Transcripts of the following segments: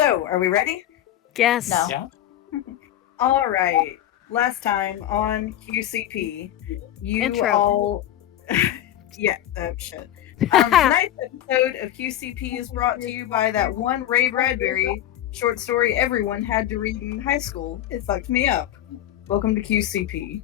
So, are we ready? Yes. No. Yeah. All right. Last time on QCP, you Intro. all. Yeah, shit. Tonight's episode of QCP is brought to you by that one Ray Bradbury short story everyone had to read in high school. It fucked me up. Welcome to QCP.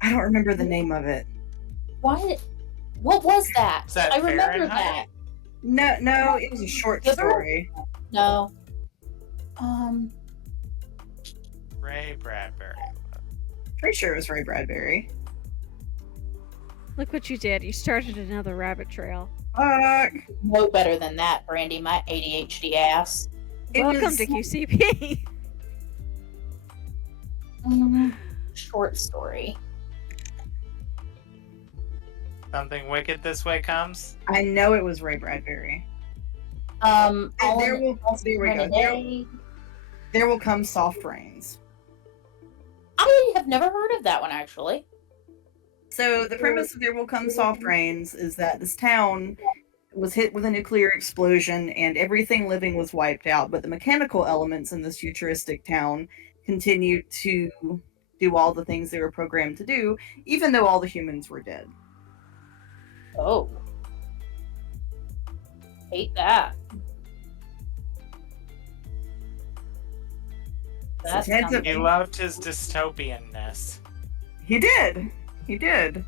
I don't remember the name of it. What? What was that? Is that I remember Fahrenheit? that. No, it was a short Giver? story. No. Ray Bradbury. Pretty sure it was Ray Bradbury. Look what you did. You started another rabbit trail. Fuck. No better than that, Brandy. My ADHD ass. It Welcome was- to QCP. Short story. Something wicked this way comes. I know it was Ray Bradbury. All There in will- there we go. Renee. There will come soft rains. I have never heard of that one actually. So the premise of There Will Come Soft Rains is that this town was hit with a nuclear explosion and everything living was wiped out, but the mechanical elements in this futuristic town continued to do all the things they were programmed to do, even though all the humans were dead. Oh. Hate that. That So Ted's sounds- a- He loved his dystopianness. He did. He did.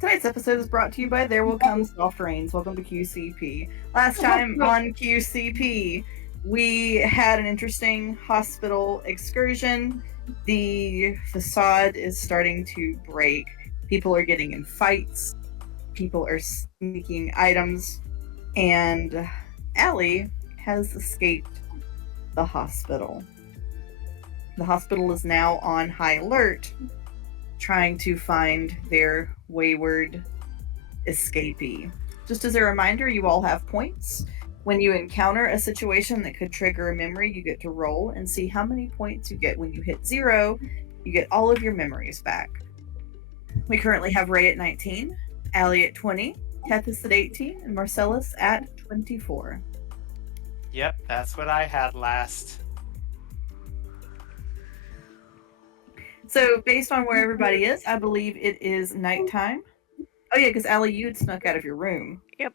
Tonight's episode is brought to you by There Will Come Soft Rains. Welcome to QCP. Last time on QCP, we had an interesting hospital excursion. The facade is starting to break. People are getting in fights. People are sneaking items. And Allie has escaped the hospital. The hospital is now on high alert, trying to find their wayward escapee. Just as a reminder, you all have points. When you encounter a situation that could trigger a memory, you get to roll and see how many points you get. When you hit 0, you get all of your memories back. We currently have Ray at 19, Allie at 20, Tethys at 18, and Marcellus at 24. Yep, that's what I had last. So, based on where everybody is, I believe it is nighttime. Oh, yeah, because Allie, you had snuck out of your room. Yep.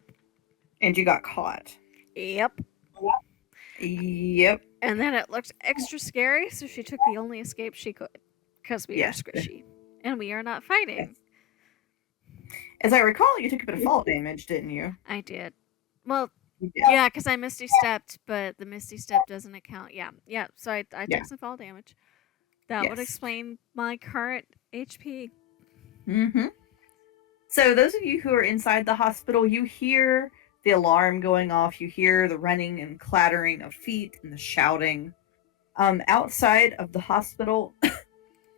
And you got caught. Yep. Yep. And then it looked extra scary, so she took the only escape she could. Because we Yeah. are squishy. And we are not fighting. As I recall, you took a bit of fall damage, didn't you? I did. Well, You did. yeah, because I Misty Stepped, but the Misty Step doesn't account. Yeah. So I Yeah. took some fall damage. That would Yes. explain my current HP. Mm-hmm. So those of you who are inside the hospital, you hear the alarm going off. You hear the running and clattering of feet and the shouting. Outside of the hospital,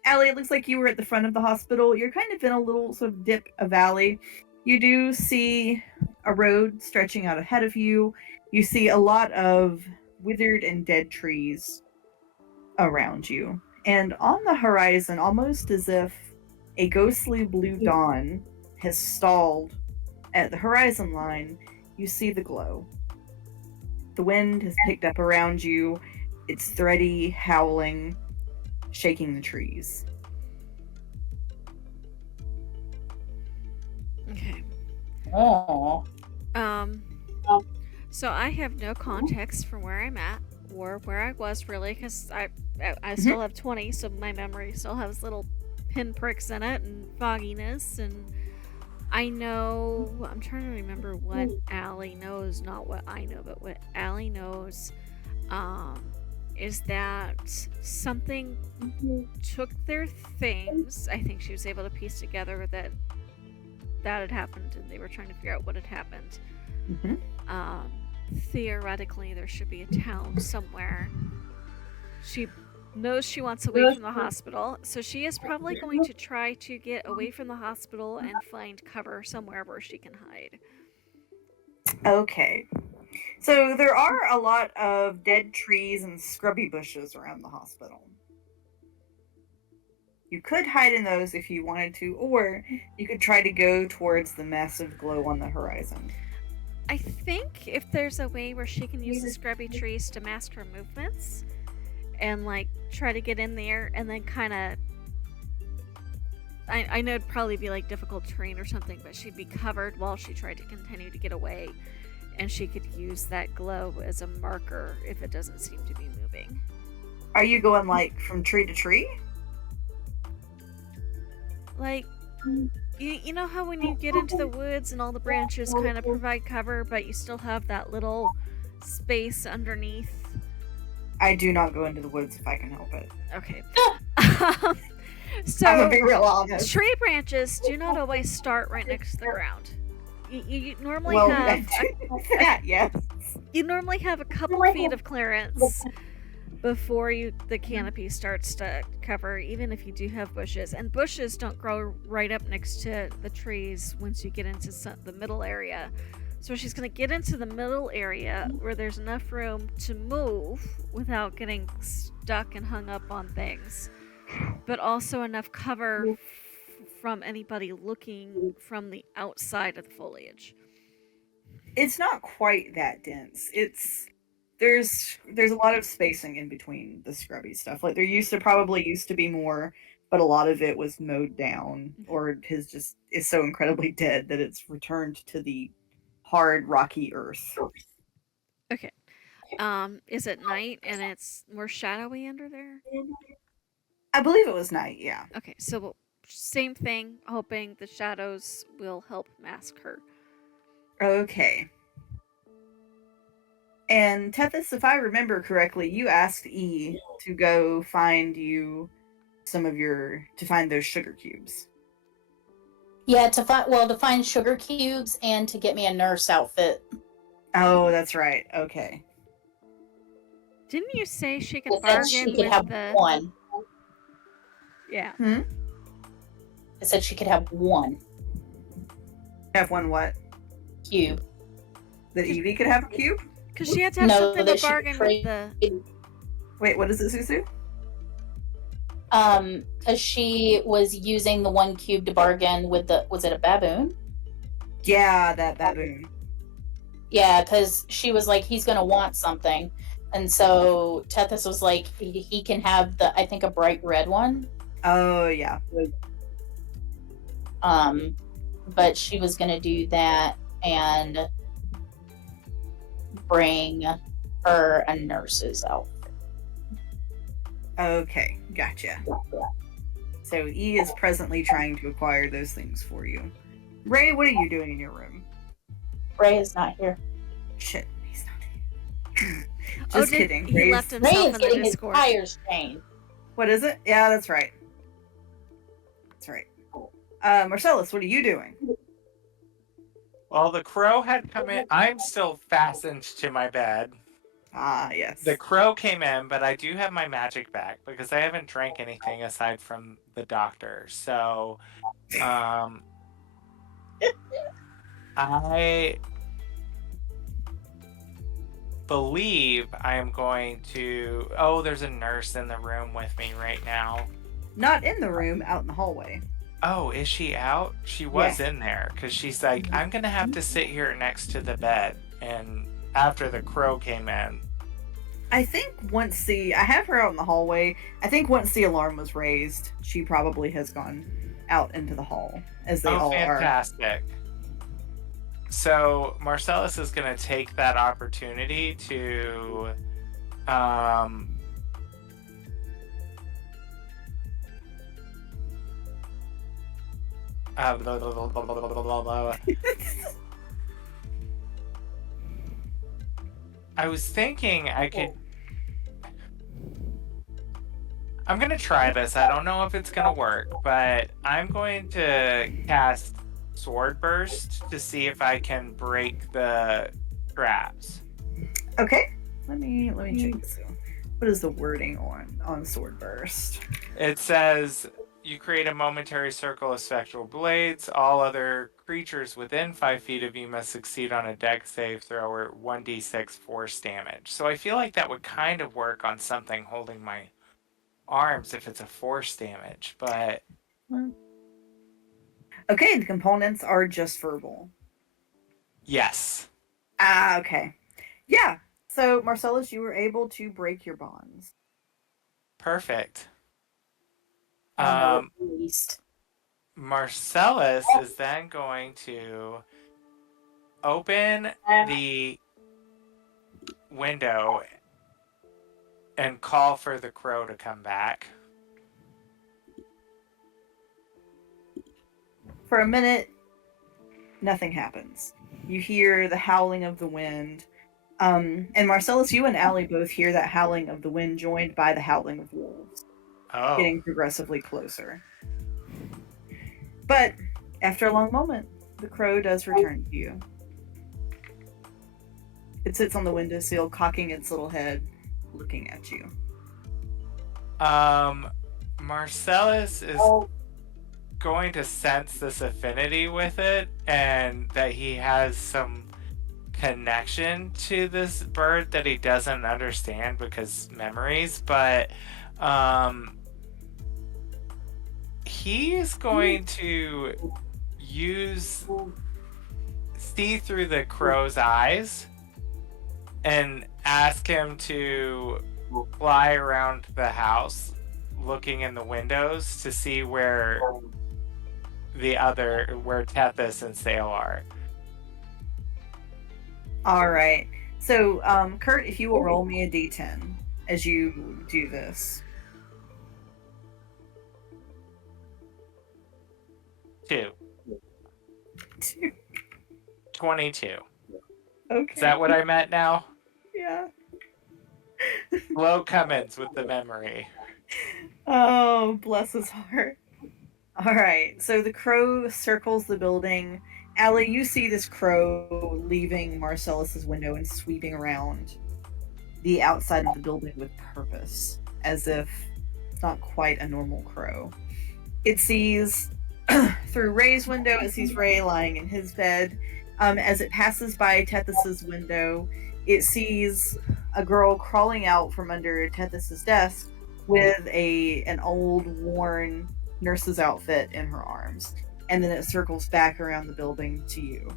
Allie, it looks like you were at the front of the hospital. You're kind of in a little sort of dip, a valley. You do see a road stretching out ahead of you. You see a lot of withered and dead trees around you. And on the horizon, almost as if a ghostly blue dawn has stalled at the horizon line, you see the glow. The wind has picked up around you. It's thready, howling, shaking the trees. Okay. Oh. So I have no context for where I'm at or where I was really, because I still have 20, so my memory still has little pinpricks in it and fogginess, and I know, I'm trying to remember what Allie knows, not what I know, but what Allie knows, is that something took their things. I think she was able to piece together that had happened, and they were trying to figure out what had happened. Mm-hmm. Theoretically, there should be a town somewhere. She knows she wants away from the hospital, so she is probably going to try to get away from the hospital and find cover somewhere where she can hide. Okay. So there are a lot of dead trees and scrubby bushes around the hospital. You could hide in those if you wanted to, or you could try to go towards the massive glow on the horizon. I think if there's a way where she can use the scrubby trees to mask her movements and like try to get in there and then kind of, I know it'd probably be like difficult terrain or something, but she'd be covered while she tried to continue to get away, and she could use that glow as a marker if it doesn't seem to be moving. Are you going like from tree to tree? Like, you know how when you get into the woods and all the branches kind of provide cover, but you still have that little space underneath? I do not go into the woods if I can help it. Okay. I'm gonna So, be real honest. tree branches do not always start right next to the ground. You normally Well, have yes. you normally have a couple feet of clearance before the canopy starts to cover, even if you do have bushes. And bushes don't grow right up next to the trees once you get into the middle area. So she's going to get into the middle area where there's enough room to move without getting stuck and hung up on things, but also enough cover from anybody looking from the outside of the foliage. It's not quite that dense. There's a lot of spacing in between the scrubby stuff. Like there probably used to be more, but a lot of it was mowed down or is so incredibly dead that it's returned to the hard rocky earth. Okay. Is it night and it's more shadowy under there? I believe it was night, yeah. Okay, so same thing, hoping the shadows will help mask her. Okay. And Tethys, if I remember correctly, you asked E to go find you to find those sugar cubes. Yeah, to find sugar cubes and to get me a nurse outfit. Oh, that's right. Okay. Didn't you say she could It said bargain she could with have the... one. Yeah. It said she could have one Have one what? cube. That Evie could have a cube? Because she had to have No, something that to she could bargain with the... Wait, what is it, Susu? Because she was using the one cube to bargain with was it a baboon? Yeah, that baboon. Yeah, because she was like, he's gonna want something. And so Tethys was like, he can have I think a bright red one. Oh, yeah. But she was gonna do that and bring her a nurse's outfit. Okay, gotcha. So E is presently trying to acquire those things for you. Ray, what are you doing in your room? Ray is not here. Shit, he's not here. Just kidding. He left Ray himself is in the getting his Discord. tires changed. What is it? Yeah, that's right. That's right. Marcellus, what are you doing? Well, the crow had come in. I'm still fastened to my bed. Ah, yes. The crow came in, but I do have my magic back because I haven't drank anything aside from the doctor. So, I believe I am going to. Oh, there's a nurse in the room with me right now. Not in the room, out in the hallway. Oh, is she out? She was in there because she's like, I'm gonna have to sit here next to the bed. And after the crow came in, I think I have her out in the hallway. I think once the alarm was raised, she probably has gone out into the hall, as they all are. fantastic. So Marcellus is gonna take that opportunity to blah, blah, blah, blah, blah, blah, blah, blah. I was thinking I could. I'm gonna try this. I don't know if it's gonna work, but I'm going to cast Sword Burst to see if I can break the traps. Okay. Let me check this out. What is the wording on Sword Burst? It says you create a momentary circle of spectral blades. All other creatures within 5 feet of you must succeed on a dex save throw or 1d6 force damage. So I feel like that would kind of work on something holding my arms if it's a force damage, but Okay, the components are just verbal. yes. Ah, okay. Yeah. So Marcellus, you were able to break your bonds. Perfect. At least. Marcellus is then going to open the window and call for the crow to come back. For a minute, nothing happens. You hear the howling of the wind. And Marcellus, you and Allie both hear that howling of the wind joined by the howling of wolves, Oh. getting progressively closer. But after a long moment, the crow does return to you. It sits on the windowsill, cocking its little head, looking at you. Marcellus is going to sense this affinity with it and that he has some connection to this bird that he doesn't understand because memories, but he is going to see through the crow's eyes and ask him to fly around the house looking in the windows to see where Tethys and Sale are. All right. So, Kurt, if you will roll me a d10 as you do this. 2. 22. Okay. Is that what I meant now? Yeah. Low Cummins with the memory. Oh, bless his heart. All right. So the crow circles the building. Allie, you see this crow leaving Marcellus's window and sweeping around the outside of the building with purpose, as if it's not quite a normal crow. It sees through Ray's window. It sees Ray lying in his bed. As it passes by Tethys's window, it sees a girl crawling out from under Tethys's desk with an old, worn nurse's outfit in her arms. And then it circles back around the building to you,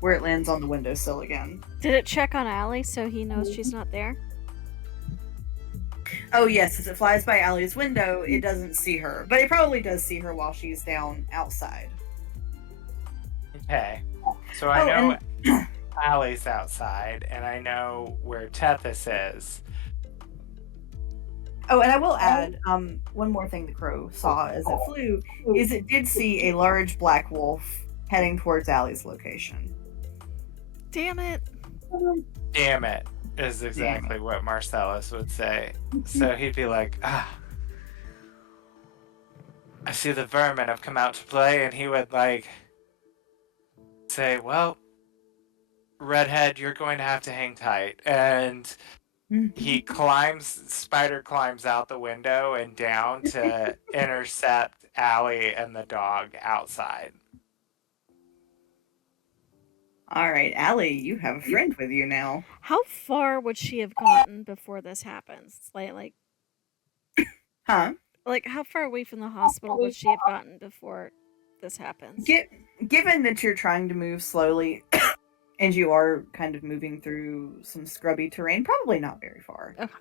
where it lands on the windowsill again. Did it check on Allie so he knows she's not there? Oh yes, as it flies by Allie's window, it doesn't see her. But it probably does see her while she's down outside. Okay. So I know Allie's outside, and I know where Tethys is. Oh, and I will add, one more thing the crow saw as it flew, is it did see a large black wolf heading towards Allie's location. Damn it. Damn it, is exactly what Marcellus would say. So he'd be like, I see the vermin have come out to play, and he would, say, well, Redhead, you're going to have to hang tight. And he Spider climbs out the window and down to intercept Allie and the dog outside. All right, Allie, you have a friend with you now. How far would she have gotten before this happens? Huh? Like how far away from the hospital would she have gotten before this happens? Given that you're trying to move slowly, and you are kind of moving through some scrubby terrain, probably not very far. Okay.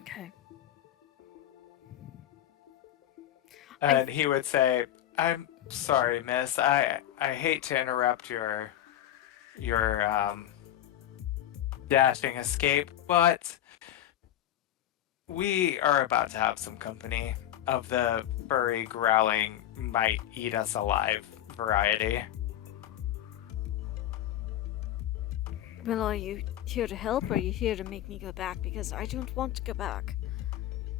Okay. And he would say, I'm sorry, miss. I hate to interrupt your dashing escape, but we are about to have some company of the furry, growling, might eat us alive variety. Well, are you here to help or are you here to make me go back? Because I don't want to go back.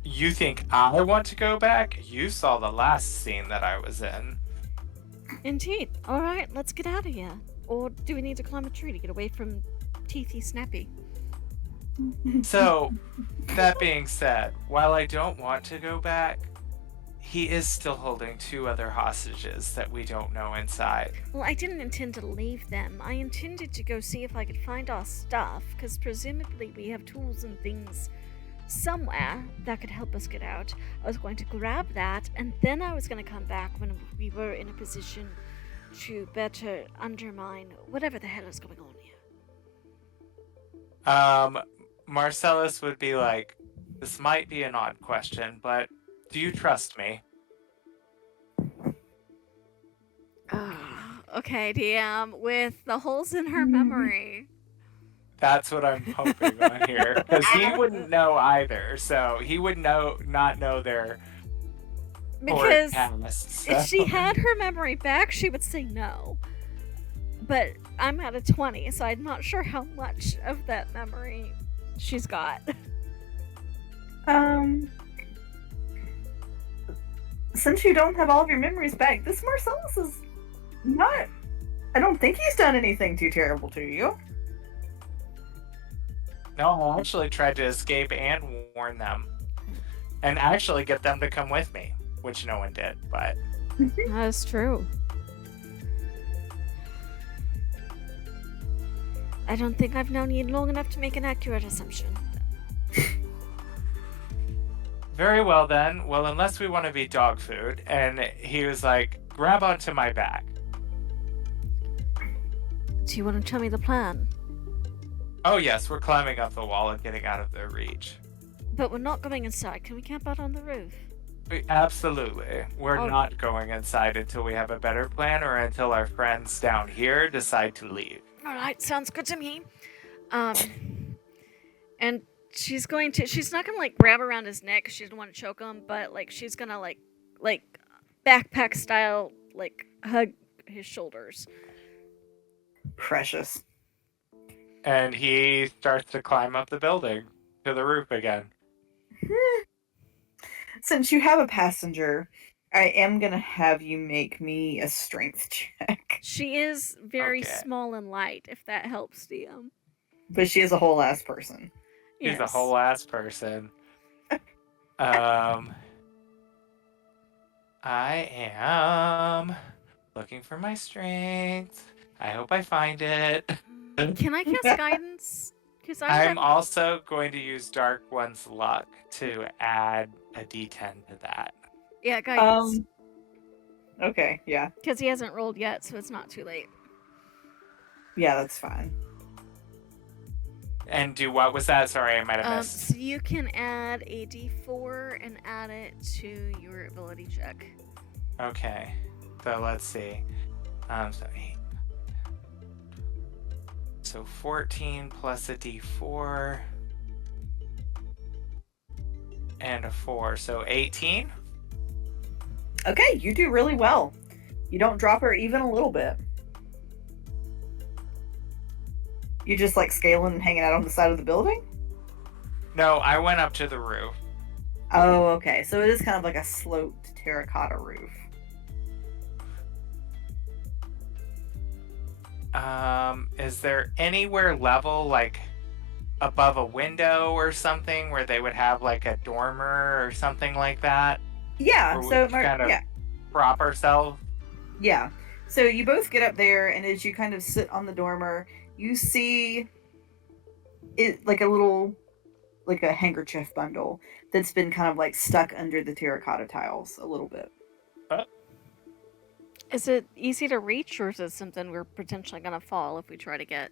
You think I want to go back? You saw the last scene that I was in. Indeed. Alright, let's get out of here. Or do we need to climb a tree to get away from Teethy Snappy? So, that being said, while I don't want to go back, he is still holding 2 other hostages that we don't know inside. Well, I didn't intend to leave them. I intended to go see if I could find our stuff, because presumably we have tools and things somewhere that could help us get out. I was going to grab that, and then I was going to come back when we were in a position to better undermine whatever the hell is going on here. Marcellus would be like, this might be an odd question, but do you trust me? Okay, DM, with the holes in her memory. That's what I'm hoping on here, because he wouldn't know either, so he would not know their Because past, if she had her memory back, she would say no. But I'm at a 20, so I'm not sure how much of that memory she's got. Since you don't have all of your memories back, this Marcellus is not... I don't think he's done anything too terrible to you. No, I actually tried to escape and warn them. And actually get them to come with me, which no one did, but... That's true. I don't think I've known you long enough to make an accurate assumption. Very well then. Well, unless we want to be dog food. And he was like, grab onto my back. Do you want to tell me the plan? Oh yes, we're climbing up the wall and getting out of their reach. But we're not going inside. Can we camp out on the roof? Absolutely. We're Oh. not going inside until we have a better plan or until our friends down here decide to leave. Alright, sounds good to me. And she's not gonna like grab around his neck 'cause she doesn't want to choke him, but like she's gonna like backpack style like hug his shoulders. Precious. And he starts to climb up the building to the roof again. Since you have a passenger, I am gonna have you make me a strength check. She is very Okay. small and light, if that helps, DM. But she is a whole ass person. He's a Yes. whole ass person. I am looking for my strength. I hope I find it. Can I cast guidance? Because I'm also going to use Dark One's luck to add a D10 to that. yeah, guidance. Okay, yeah. Because he hasn't rolled yet, so it's not too late. Yeah, that's fine. And do what was that? Sorry, I might have missed. So you can add a d4 and add it to your ability check. Okay, so let's see. So 8. So 14 plus a D4 and a 4, so 18. Okay, you do really well. You don't drop her even a little bit. You just like scaling and hanging out on the side of the building? No, I went up to the roof. Oh, okay. So it is kind of like a sloped terracotta roof. Is there anywhere level, like above a window or something, where they would have like a dormer or something like that? Yeah. Where we So could kind of yeah, prop ourselves? yeah. So you both get up there, and as you kind of sit on the dormer, you see it like a little, like a handkerchief bundle that's been kind of like stuck under the terracotta tiles a little bit. Is it easy to reach, or is it something we're potentially gonna fall if we try to get?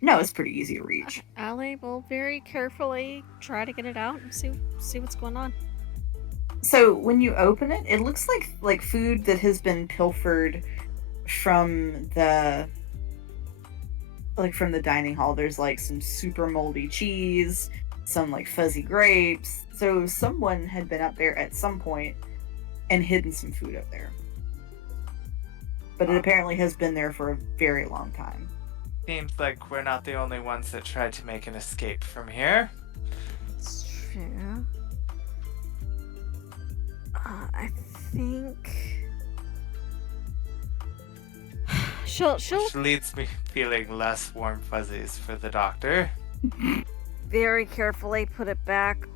No, it's pretty easy to reach. Allie will very carefully try to get it out and see what's going on. So when you open it, it looks like food that has been pilfered from the dining hall. There's like some super moldy cheese, some like fuzzy grapes. So someone had been up there at some point and hidden some food up there. But it apparently has been there for a very long time. Seems like we're not the only ones that tried to make an escape from here. It's true. I think she'll Which leads me feeling less warm fuzzies for the doctor. very carefully put it back,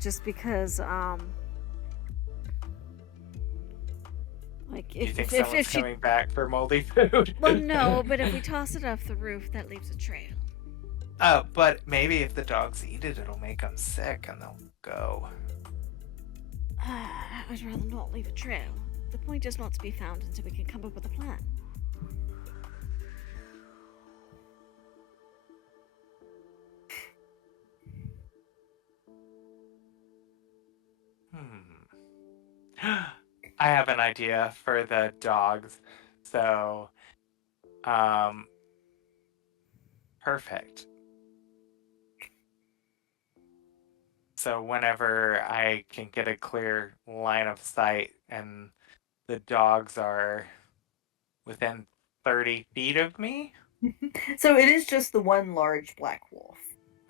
just because like You think if someone's she coming back for moldy food? well no, but if we toss it off the roof, that leaves a trail. Oh, but maybe if the dogs eat it, it'll make them sick and they'll go. I'd rather not leave a trail. The point is not to be found until we can come up with a plan. I have an idea for the dogs. So, perfect. So whenever I can get a clear line of sight and the dogs are within 30 feet of me. So it is just the one large black wolf.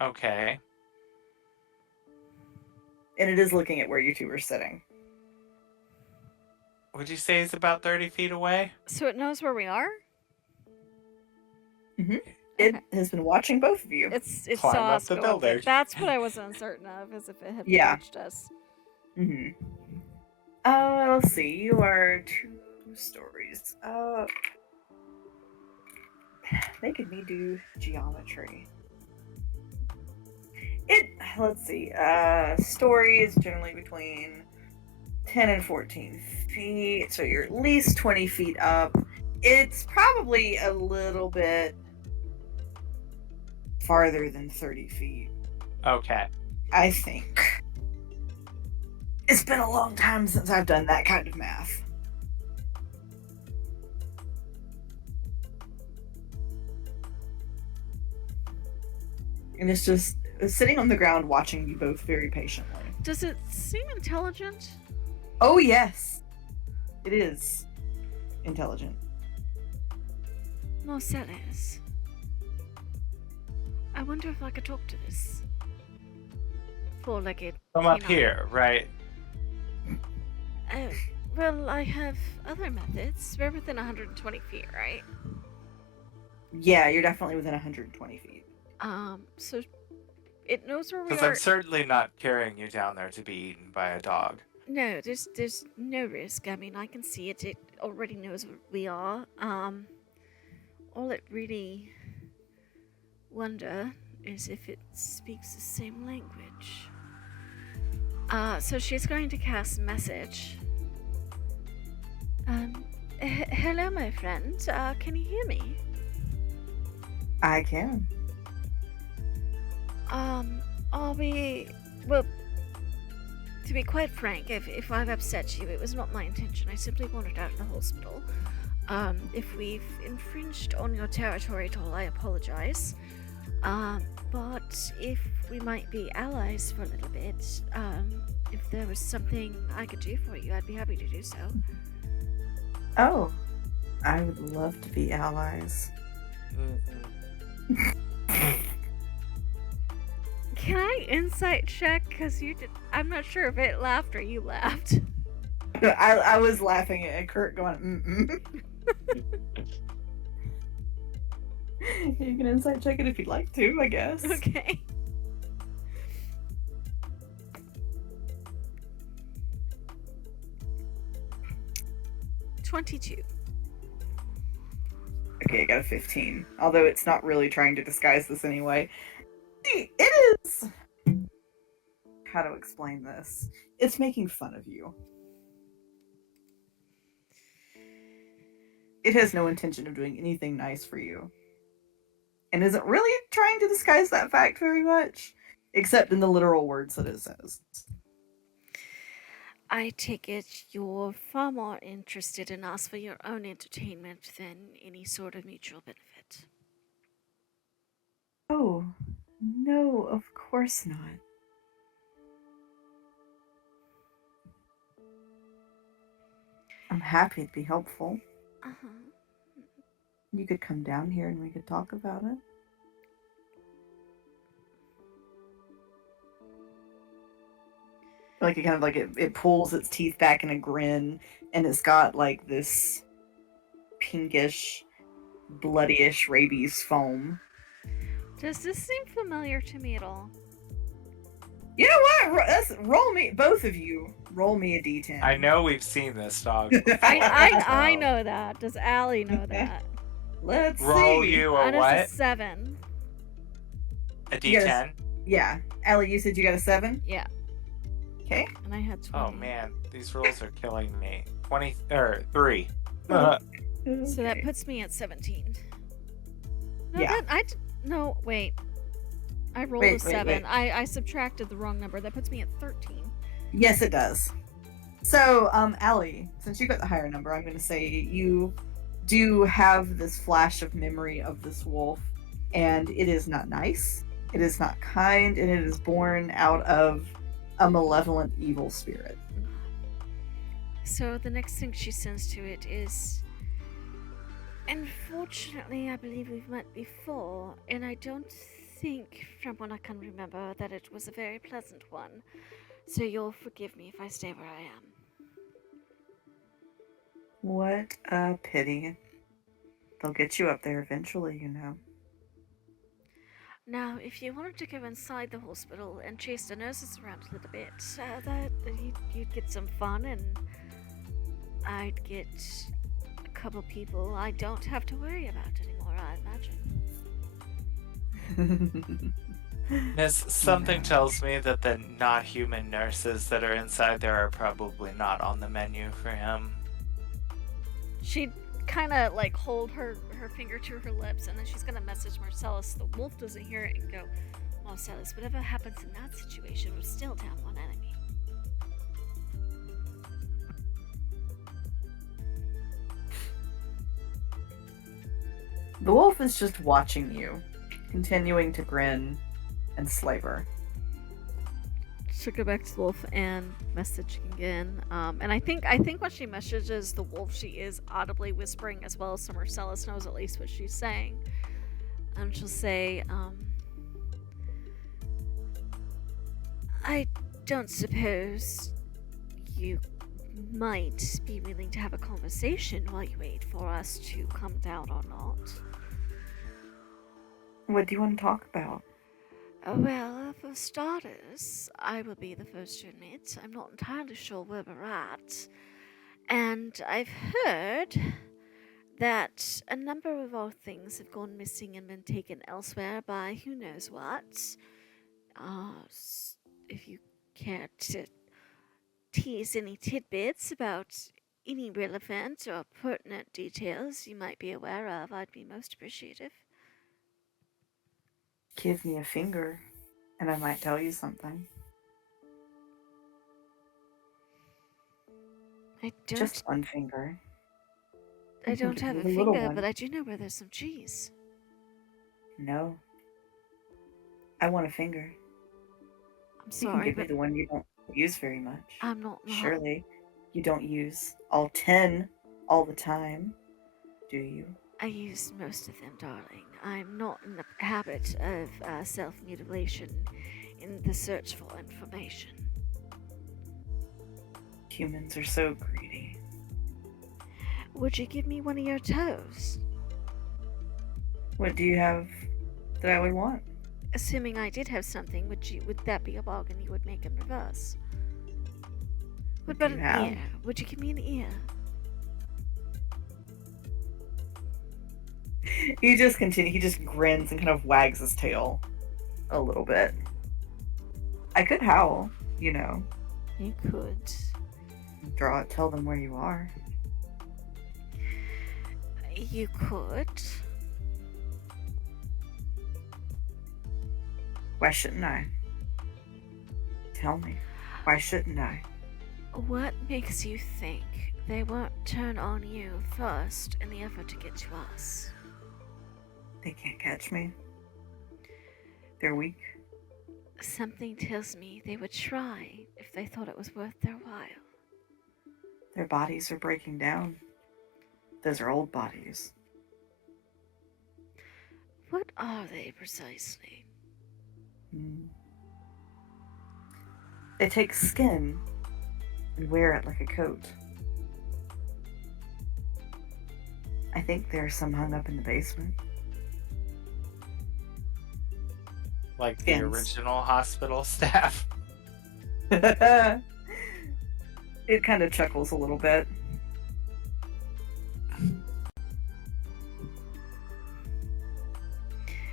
Okay. And it is looking at where you two are sitting. Would you say it's about 30 feet away? So it knows where we are? It Okay. has been watching both of you. It Climb saw up us the go up there. building. That's what I was uncertain of, as if it had Yeah. watched us. Let's see. You are 2 stories. Making me do geometry. Let's see. Stories generally between 10 and 14 feet. So you're at least 20 feet up. It's probably a little bit farther than 30 feet, Okay. I think. It's been a long time since I've done that kind of math. And it's just sitting on the ground watching you both very patiently. Does it seem intelligent? Oh, yes. It is intelligent. Marcellus. I wonder if I could talk to this four-legged Come up canine. here, right? Well, I have other methods. We're within 120 feet, right? Yeah, you're definitely within 120 feet. So it knows where we Because are. I'm certainly not carrying you down there to be eaten by a dog. No, there's no risk. I mean, I can see it. It already knows where we are. All it really wonder is if it speaks the same language. So she's going to cast message. Hello, my friend. Can you hear me? I can. Are we... Well, to be quite frank, if I've upset you, it was not my intention. I simply wanted out of the hospital. If we've infringed on your territory at all, I apologize. But if we might be allies for a little bit, if there was something I could do for you, I'd be happy to do so. Oh, I would love to be allies. Can I insight check? Because you did. I'm not sure if it laughed or you laughed. I was laughing at Kurt going, You can insight check it if you'd like to, I guess. Okay. $22. Okay, I got a 15. Although it's not really trying to disguise this anyway. It is. How to explain this? It's making fun of you. It has no intention of doing anything nice for you. And isn't really trying to disguise that fact very much. Except in the literal words that it says. I take it you're far more interested in us for your own entertainment than any sort of mutual benefit. Oh, no, of course not. I'm happy to be helpful. Uh-huh. You could come down here and we could talk about it. Like it kind of like it pulls its teeth back in a grin, and it's got like this pinkish, bloodyish rabies foam. Does this seem familiar to me at all? You know what? Roll me, both of you. Roll me a d10. I know we've seen this dog. I know that. Does Allie know that? Let's Roll see. you a That is what? a 7. A D10? Yes. Yeah, Allie, you said you got a 7. Yeah. Okay. And I had 20. Oh man, these rolls are killing me. 3. So that puts me at 17. No, Yeah. no, wait. I rolled a 7. I subtracted the wrong number. That puts me at 13. Yes, it does. So, Allie, since you got the higher number, I'm going to say you do have this flash of memory of this wolf, and it is not nice, it is not kind, and it is born out of a malevolent evil spirit. So the next thing she sends to it is, unfortunately, I believe we've met before, and I don't think, from what I can remember, that it was a very pleasant one. So you'll forgive me if I stay where I am. What a pity. They'll get you up there eventually, you know. Now, if you wanted to go inside the hospital and chase the nurses around a little bit, you'd get some fun, and I'd get a couple people I don't have to worry about anymore, I imagine. Miss, something tells me that the not human nurses that are inside there are probably not on the menu for him. She'd kind of like hold her finger to her lips, and then she's gonna message Marcellus. The wolf doesn't hear it and go, Marcellus, whatever happens in that situation, we're still down one enemy. The wolf is just watching you, continuing to grin and slaver. She'll go back to the wolf and message again. And I think when she messages the wolf, she is audibly whispering as well, so Marcellus knows at least what she's saying. And she'll say, I don't suppose you might be willing to have a conversation while you wait for us to come down or not. What do you want to talk about? Well, for starters, I will be the first to admit I'm not entirely sure where we're at. And I've heard that a number of our things have gone missing and been taken elsewhere by who knows what. If you care to tease any tidbits about any relevant or pertinent details you might be aware of, I'd be most appreciative. Give me a finger, and I might tell you something. I don't. Just one finger. I don't have a The little finger, one. but I do know where there's some cheese. No. I want a finger. I'm You can sorry, give me but the one you don't use very much. I'm not. Surely you don't use all 10 all the time, do you? I use most of them, darling. I'm not in the habit of self-mutilation in the search for information. Humans are so greedy. Would you give me one of your toes? What do you have that I would want? Assuming I did have something, would that be a bargain you would make in reverse? What about do an you have? ear? Would you give me an ear? He just grins and kind of wags his tail a little bit. I could howl, you know. You could. Tell them where you are. You could. Why shouldn't I? Tell me. Why shouldn't I? What makes you think they won't turn on you first in the effort to get to us? They can't catch me. They're weak. Something tells me they would try if they thought it was worth their while. Their bodies are breaking down. Those are old bodies. What are they precisely? They take skin and wear it like a coat. I think there's some hung up in the basement. Like the Fins. original hospital staff. It kind of chuckles a little bit.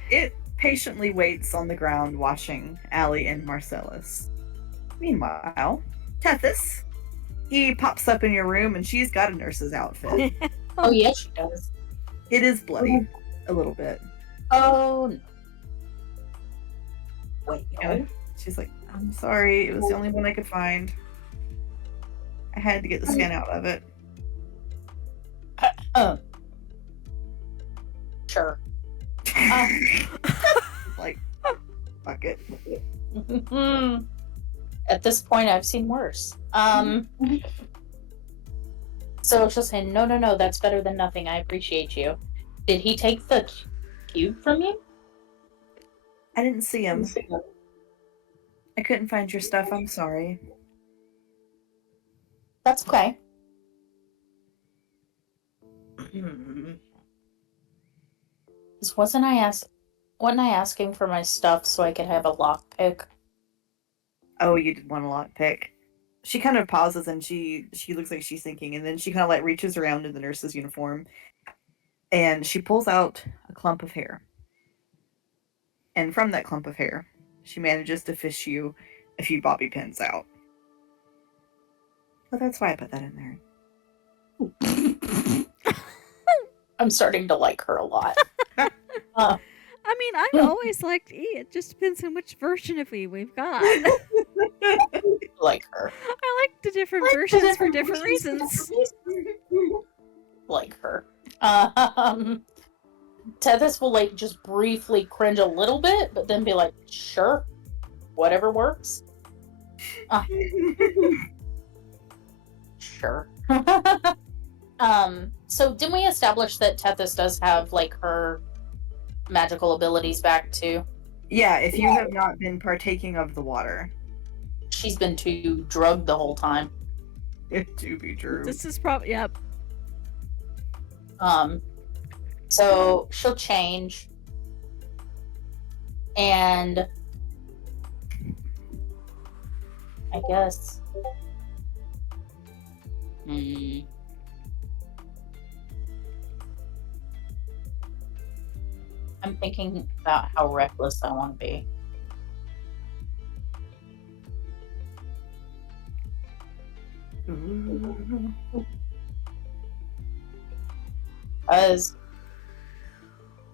It patiently waits on the ground watching Allie and Marcellus. Meanwhile, Tethys, he pops up in your room and she's got a nurse's outfit. Oh, yes, she does. It is bloody a little bit. Oh, no. Wait, And she's like, I'm sorry, it was the only one I could find. I had to get the skin out of it. Sure. Like, fuck it. At this point, I've seen worse. So she'll say, no, that's better than nothing. I appreciate you. Did he take the cube from you? I didn't see him. I couldn't find your stuff. I'm sorry. That's okay. Wasn't I asking for my stuff so I could have a lockpick? Oh, you did want a lockpick. She kind of pauses and she looks like she's thinking, and then she kind of like reaches around in the nurse's uniform and she pulls out a clump of hair. And from that clump of hair, she manages to fish you a few bobby pins out. Well, that's why I put that in there. I'm starting to like her a lot. I mean, I always liked E. It just depends on which version of E we've got. Like her. I like the different versions for different reasons. Like her. Tethys will like just briefly cringe a little bit, but then be like, sure, whatever works. Sure. So didn't we establish that Tethys does have like her magical abilities back too? Yeah, if you have not been partaking of the water. She's been too drugged the whole time. It do be true. This is probably, yep. So she'll change. And I guess I'm thinking about how reckless I want to be. As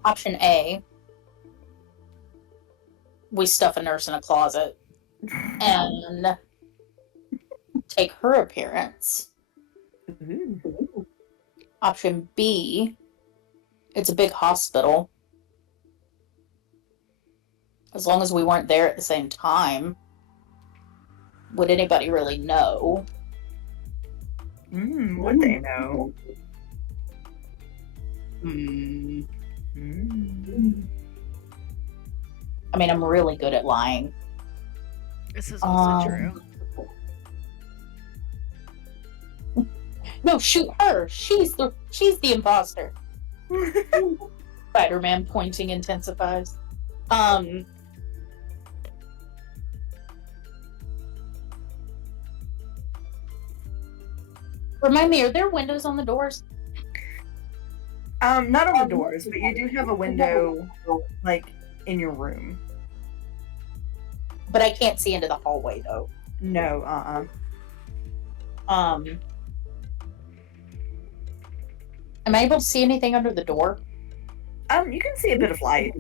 option A, we stuff a nurse in a closet and take her appearance. Option B, it's a big hospital. As long as we weren't there at the same time, would anybody really know? Would they know? I mean, I'm really good at lying. This is also true. No, shoot her. She's the imposter. Spider-Man pointing intensifies. Remind me, are there windows on the doors? Not on the doors, but you do have a window, like, in your room. But I can't see into the hallway though. No, Am I able to see anything under the door? You can see a bit of light.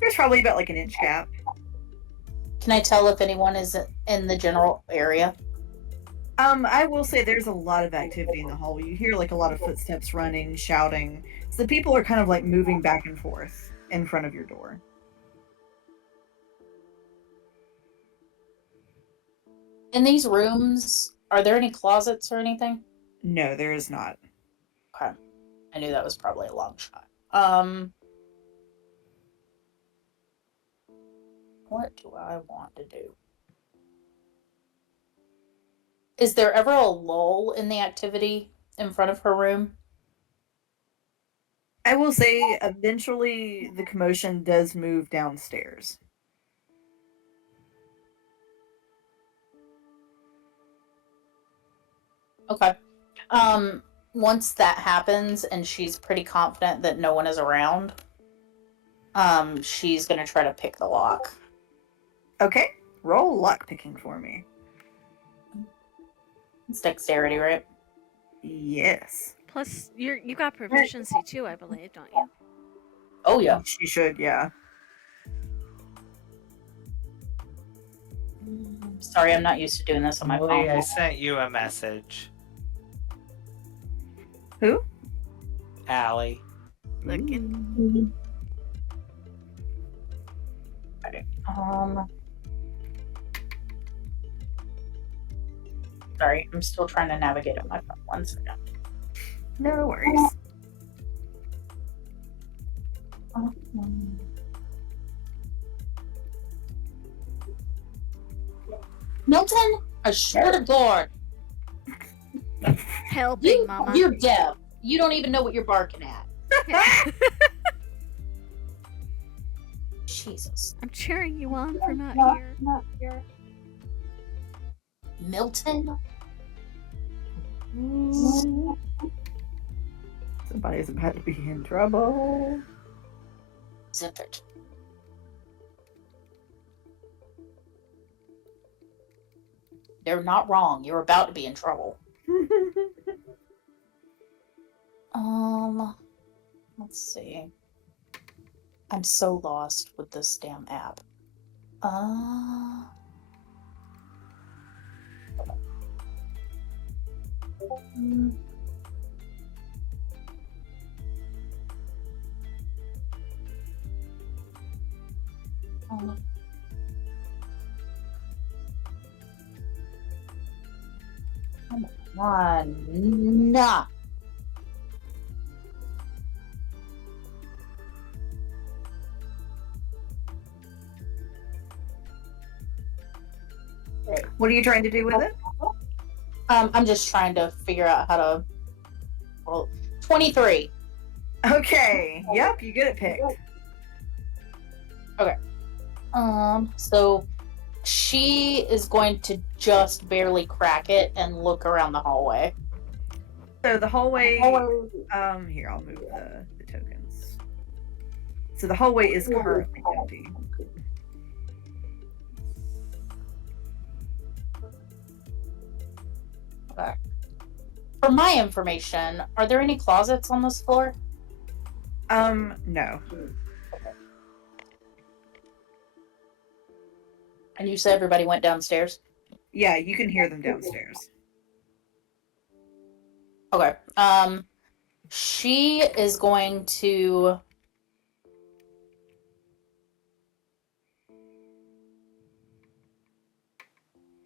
There's probably about like an inch gap. Can I tell if anyone is in the general area? I will say there's a lot of activity in the hall. You hear like a lot of footsteps running, shouting. So the people are kind of like moving back and forth in front of your door. In these rooms, are there any closets or anything? No, there is not. Okay. I knew that was probably a long shot. What do I want to do? Is there ever a lull in the activity in front of her room? I will say eventually the commotion does move downstairs. Okay. Once that happens and she's pretty confident that no one is around, she's gonna try to pick the lock. Okay, roll lock picking for me. It's dexterity, right? Yes. Plus, you got proficiency too, I believe, don't you? Oh yeah. She should, yeah. Sorry, I'm not used to doing this on my Emily, I phone. sent you a message. Who? Allie. Looking. Sorry, I'm still trying to navigate on my phone. 1 second. No worries. Milton, I swear to God, Helping, Mama. you're deaf. You don't even know what you're barking at. Jesus. I'm cheering you on for not here. Milton? Somebody's about to be in trouble. Zip it. They're not wrong. You're about to be in trouble. Let's see. I'm so lost with this damn app. Come on, nah. What are you trying to do with it? I'm just trying to figure out how to. Well, 23. Okay. Yep, you get it picked. So she is going to just barely crack it and look around the hallway. So the hallway. Here, I'll move the tokens. So the hallway is currently empty. Okay. For my information, are there any closets on this floor? No. And you said everybody went downstairs? Yeah, you can hear them downstairs. Okay. She is going to.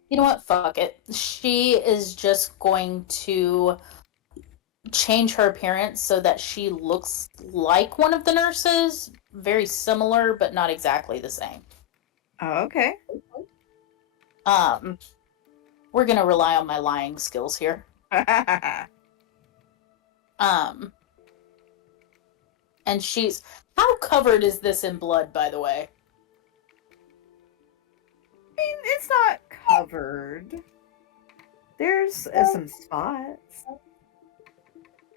You know what? Fuck it. She is just going to change her appearance so that she looks like one of the nurses. Very similar, but not exactly the same. Oh, okay. We're gonna rely on my lying skills here. And she's... How covered is this in blood, by the way? It's not covered. There's some spots.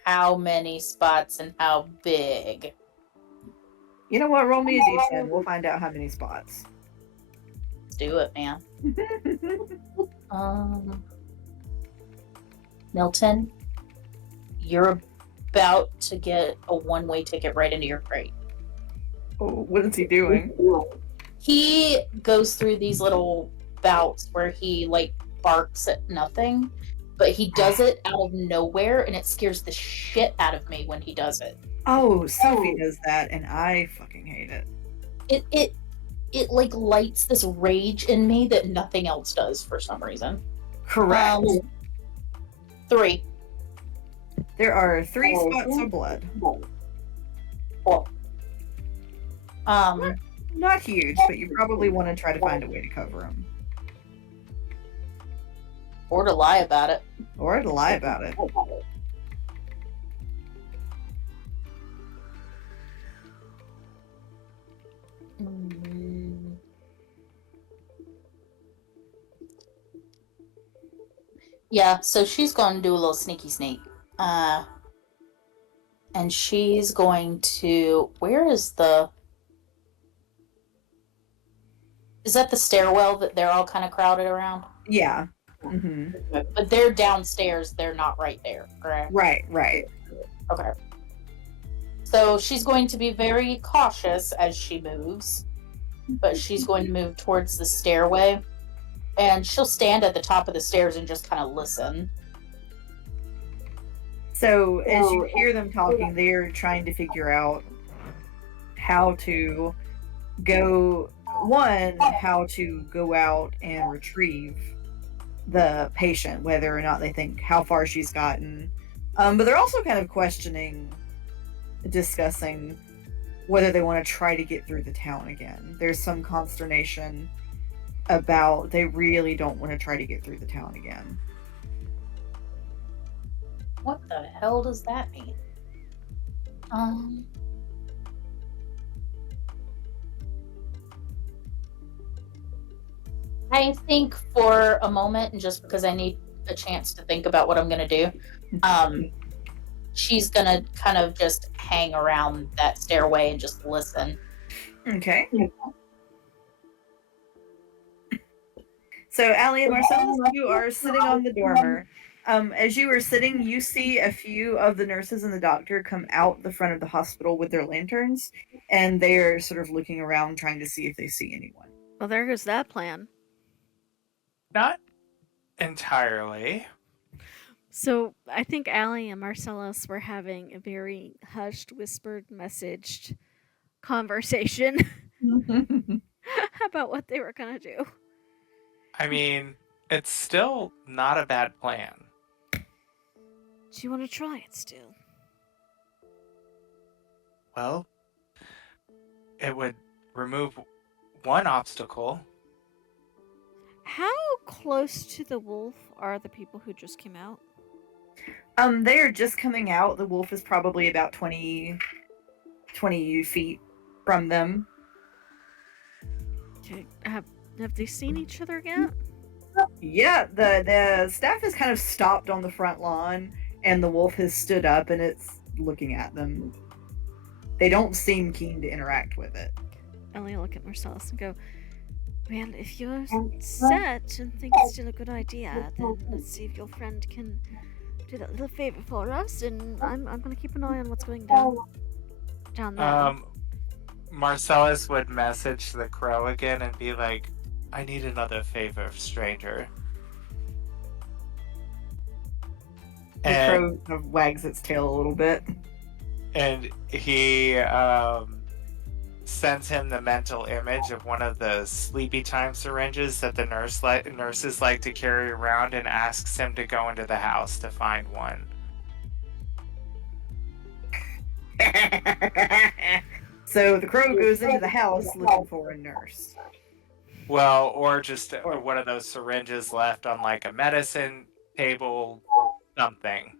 How many spots and how big? You know what? Roll me a d10. We'll find out how many spots. Do it, man. Milton, you're about to get a one-way ticket right into your crate. Oh, what is he doing? He goes through these little bouts where he like barks at nothing, but he does it out of nowhere, and it scares the shit out of me when he does it. Oh, Sophie does that, and I fucking hate it. It like lights this rage in me that nothing else does for some reason. Correct. 3. There are 3 spots of blood. Cool. Not huge, but you probably want to try to find a way to cover them. Or to lie about it. Or to lie about it. Yeah, so she's going to do a little sneaky sneak. And she's going to... Where is the... Is that the stairwell that they're all kind of crowded around? Yeah. Mm-hmm. But they're downstairs, they're not right there, correct? Right. Okay. So she's going to be very cautious as she moves, but she's going to move towards the stairway, and she'll stand at the top of the stairs and just kind of listen. So as you hear them talking, they're trying to figure out how to go out and retrieve the patient, whether or not they think how far she's gotten. But they're also kind of discussing whether they want to try to get through the town again. There's some consternation about they really don't want to try to get through the town again. What the hell does that mean? I think for a moment, and just because I need a chance to think about what I'm going to do, she's going to kind of just hang around that stairway and just listen. Okay. So, Allie and Marcellus, you are sitting on the dormer. As you are sitting, you see a few of the nurses and the doctor come out the front of the hospital with their lanterns, and they are sort of looking around trying to see if they see anyone. Well, there goes that plan. Not entirely. So I think Allie and Marcellus were having a very hushed, whispered, messaged conversation about what they were gonna do. I mean, it's still not a bad plan. Do you want to try it still? Well, it would remove one obstacle. How close to the wolf are the people who just came out? They are just coming out. The wolf is probably about 20 feet from them. Okay, have they seen each other yet? Yeah, the staff has kind of stopped on the front lawn, and the wolf has stood up and it's looking at them. They don't seem keen to interact with it. Ellie will look at Marcellus and go, well, if you're set and think it's still a good idea, then let's see if your friend can do that little favor for us, and I'm gonna keep an eye on what's going down there. Marcellus would message the crow again and be like, I need another favor, stranger. The crow kind of wags its tail a little bit. And he sends him the mental image of one of the sleepy time syringes that the nurses like to carry around, and asks him to go into the house to find one. So the crow goes into the house looking for a nurse. Well, or just Or- one of those syringes left on like a medicine table, something.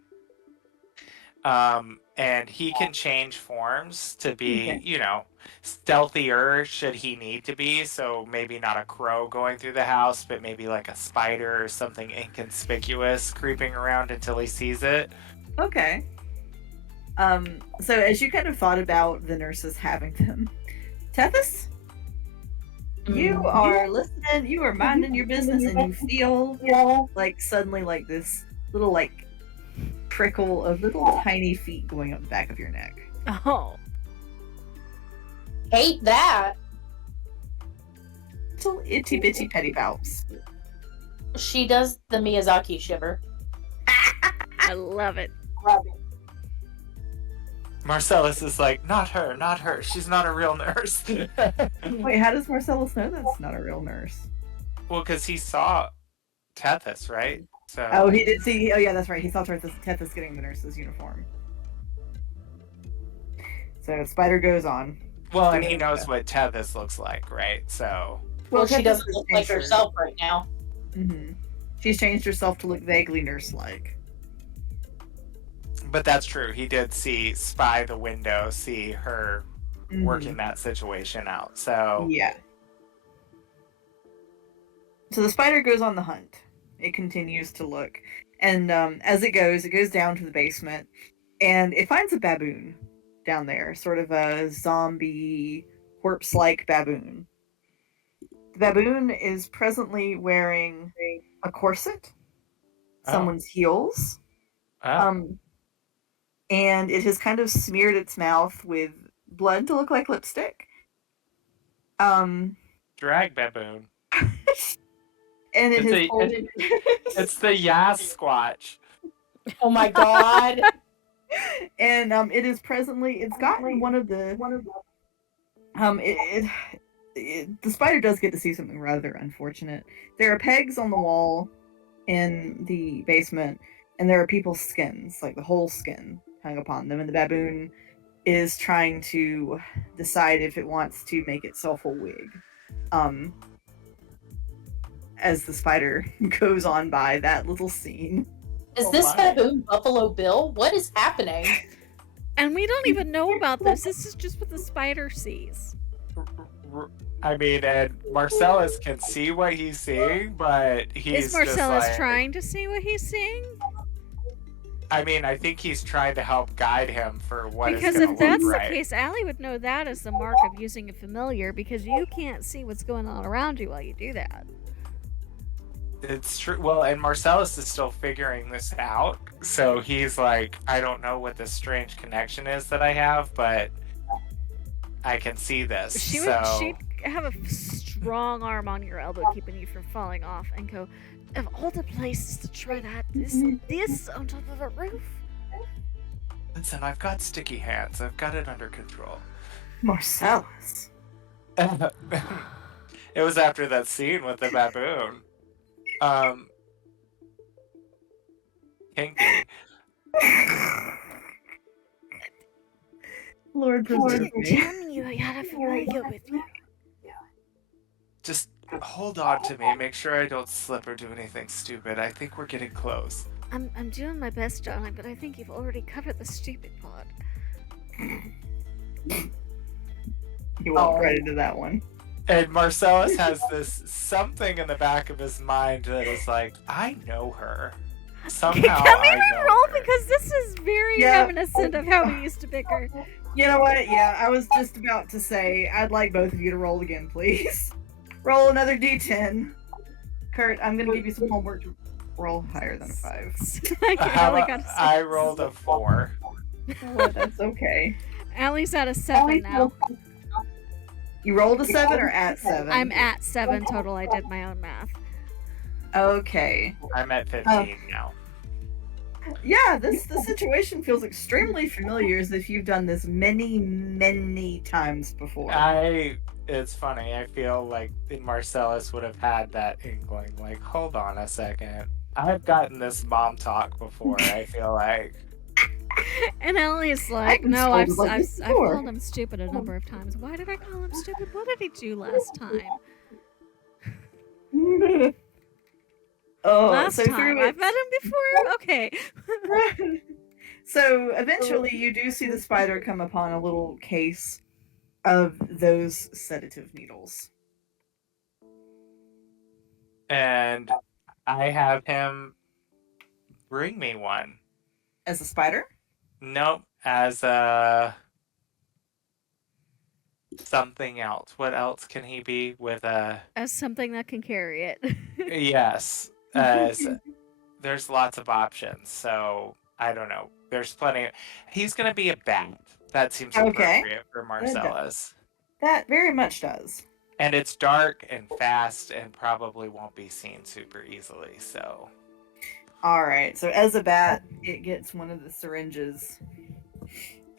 And he can change forms to be, Okay. you know, stealthier should he need to be. So maybe not a crow going through the house, but maybe like a spider or something inconspicuous creeping around until he sees it. Okay. So as you kind of thought about the nurses having them, Tethys, you are listening, you are minding your business, and you feel like suddenly like this little like trickle of little tiny feet going up the back of your neck. Oh. Hate that. Little itty bitty petty bouts. She does the Miyazaki shiver. I love it. Marcellus is like, not her, not her. She's not a real nurse. Wait, how does Marcellus know that's not a real nurse? Well, because he saw Tethys, right? So Oh, he did see. Oh, yeah, that's right. He saw Tethys getting the nurse's uniform. So Spider goes on. well, and he knows what Tethys looks like, right? So Well, she Tethys doesn't has look like changed her- herself right now. Mhm. She's changed herself to look vaguely nurse-like. but that's true. He did spy the window, see her Mhm. working that situation out. So Yeah. So the spider goes on the hunt. It continues to look, and as it goes down to the basement, and it finds a baboon down there, sort of a zombie corpse-like baboon. The baboon is presently wearing a corset, Oh. someone's heels, oh, and it has kind of smeared its mouth with blood to look like lipstick. drag baboon. And it It's has a- holding... It's the Yas Squatch. Oh my god. and it is presently, it's gotten one of the the spider does get to see something rather unfortunate. There are pegs on the wall in the basement, and there are people's skins, like the whole skin hung upon them, and the baboon is trying to decide if it wants to make itself a wig. As the spider goes on by that little scene. Is Oh this my. baboon Buffalo Bill? What is happening? And we don't even know about this. This is just what the spider sees. I mean, and Marcellus can see what he's seeing, but he's Is Marcellus just like, trying to see what he's seeing? I mean, I think he's trying to help guide him for what is Because gonna if that's look the right. case, Allie would know that as the mark of using a familiar because you can't see what's going on around you while you do that. It's true. Well, and Marcellus is still figuring this out, so he's like, I don't know what this strange connection is that I have, but I can see this. She'd have a strong arm on your elbow keeping you from falling off and go, of all the places to try that, this on top of a roof? Listen, I've got sticky hands. I've got it under control. Marcellus. It was after that scene with the baboon. Kinky. Lord preserve me. Damn you, I got a familiar with you. Just hold on to me. Make sure I don't slip or do anything stupid. I think we're getting close. I'm doing my best, darling, but I think you've already covered the stupid part. He walked right into that one. And Marcellus has this something in the back of his mind that is like, I know her. Somehow Can we I know re-roll? her. Because this is very Yeah. reminiscent of how we used to bicker. You know what? Yeah, I was just about to say, I'd like both of you to roll again, please. Roll another d10. Kurt, I'm gonna give you some homework to roll higher than a 5. I rolled a 4. Oh, that's okay. Allie's at a 7 now. You rolled a 7 or at 7? I'm at 7 total. I did my own math. Okay. I'm at 15 now. Yeah, the situation feels extremely familiar, as if you've done this many, many times before. It's funny. I feel like Marcellus would have had that inkling. Like, hold on a second. I've gotten this mom talk before. I feel like. And Ellie's like, been no, I've scolded like this before." called him stupid a number of times. Why did I call him stupid? What did he do last time? Oh, Last so time through I've met him before. Okay. So eventually, you do see the spider come upon a little case of those sedative needles. And I have him bring me one. As a spider? Nope, as a something else. What else can he be with a? As something that can carry it. Yes, as there's lots of options. So I don't know. There's plenty. He's gonna be a bat. That seems Okay. appropriate for Marcellus. That very much does. And it's dark and fast and probably won't be seen super easily. So All right. So as a bat, it gets one of the syringes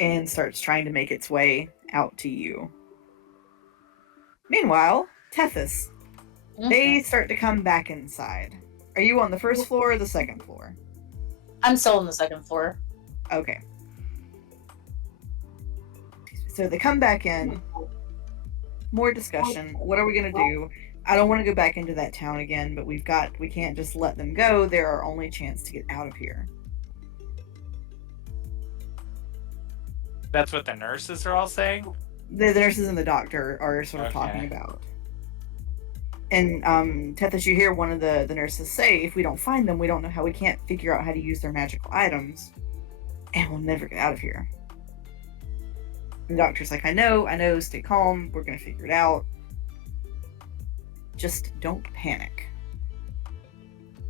and starts trying to make its way out to you. Meanwhile, Tethys, they start to come back inside. Are you on the first floor or the second floor? I'm still on the second floor. Okay. So they come back in. More discussion. What are we gonna do? I don't want to go back into that town again, but we can't just let them go. They're our only chance to get out of here. that's what the nurses are all saying. The nurses and the doctor are sort of talking Okay. about. And Tethys, you hear one of the nurses say, if we don't find them, we don't know how, we can't figure out how to use their magical items, and we'll never get out of here. And the doctor's like, I know, stay calm, we're gonna figure it out. Just don't panic.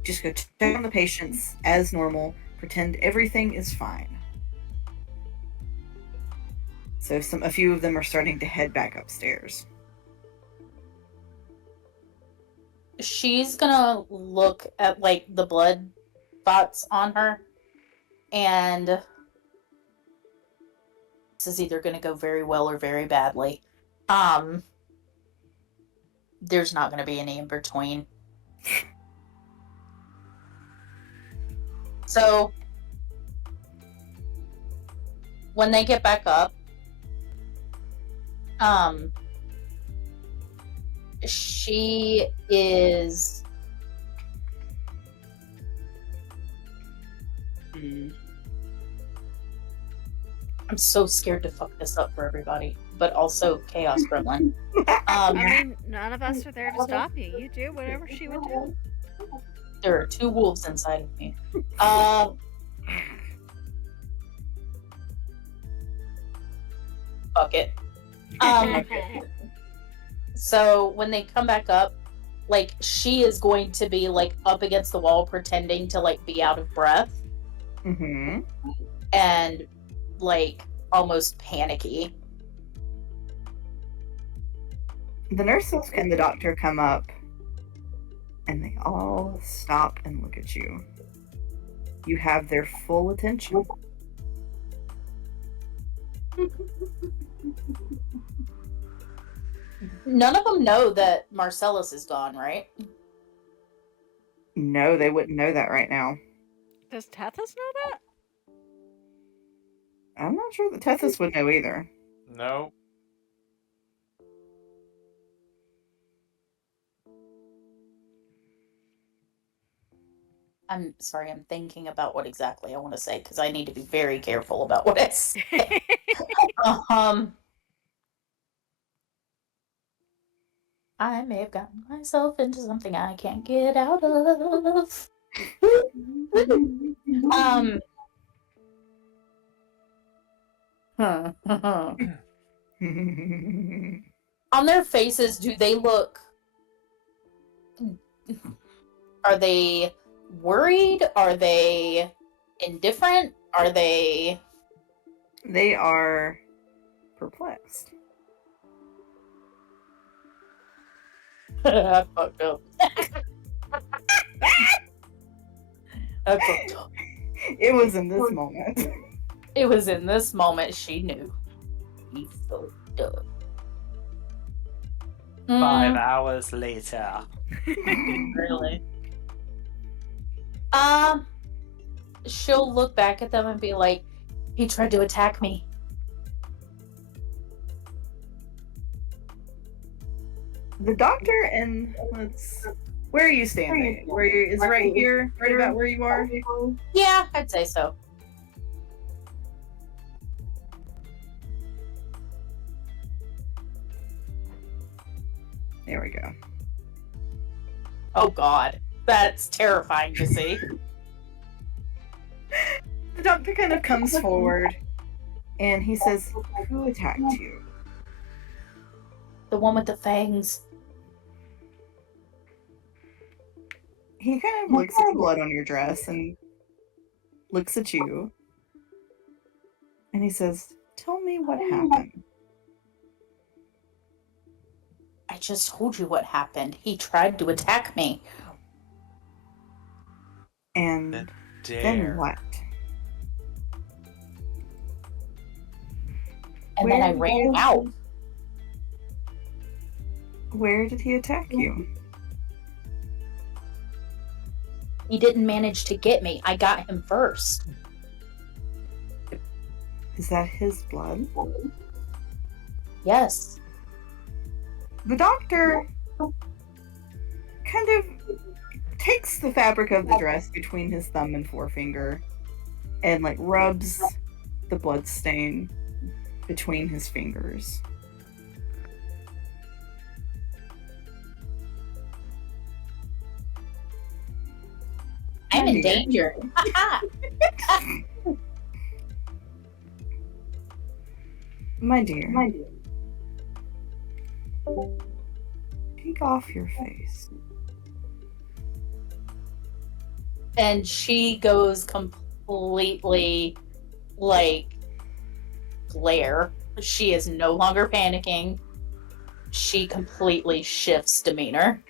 Just go check on the patients as normal, pretend everything is fine. So a few of them are starting to head back upstairs. She's gonna look at like the blood spots on her, and this is either gonna go very well or very badly. There's not gonna be any in between. So when they get back up, she is I'm so scared to fuck this up for everybody, but also Chaos Gremlin. I mean, none of us are there to stop you. You do whatever she would do. There are two wolves inside of me. Fuck it. So when they come back up, like she is going to be like up against the wall pretending to like be out of breath Mm-hmm. and like almost panicky. The nurses and the doctor come up, and they all stop and look at you. You have their full attention. None of them know that Marcellus is gone, right? No, they wouldn't know that right now. Does Tethys know that? I'm not sure that Tethys would know either. No. I'm sorry, I'm thinking about what exactly I want to say because I need to be very careful about what I say. I may have gotten myself into something I can't get out of. On their faces, do they look... Are they worried? Are they indifferent? Are they... They are perplexed. I fucked up. I fucked up. It was in this moment. It was in this moment she knew. He fucked up. 5 hours later. Really? She'll look back at them and be like, he tried to attack me. The doctor and Where are you standing? Where you is right here, right about where you are? Yeah, I'd say so. There we go. Oh God, that's terrifying to see. The doctor kind of comes forward and he says, "Who attacked you?" The one with the fangs. He kind of looks at the blood on your dress and looks at you. And he says, "Tell me what happened." I just told you what happened. He tried to attack me. And Then then dare. what? And then I ran out. Where did he attack you? He didn't manage to get me. I got him first. Is that his blood? Yes. The doctor kind of takes the fabric of the dress between his thumb and forefinger and like rubs the blood stain between his fingers. I'm in Dear. danger. My dear, take off your face. And she goes completely like glare. She is no longer panicking. She completely shifts demeanor.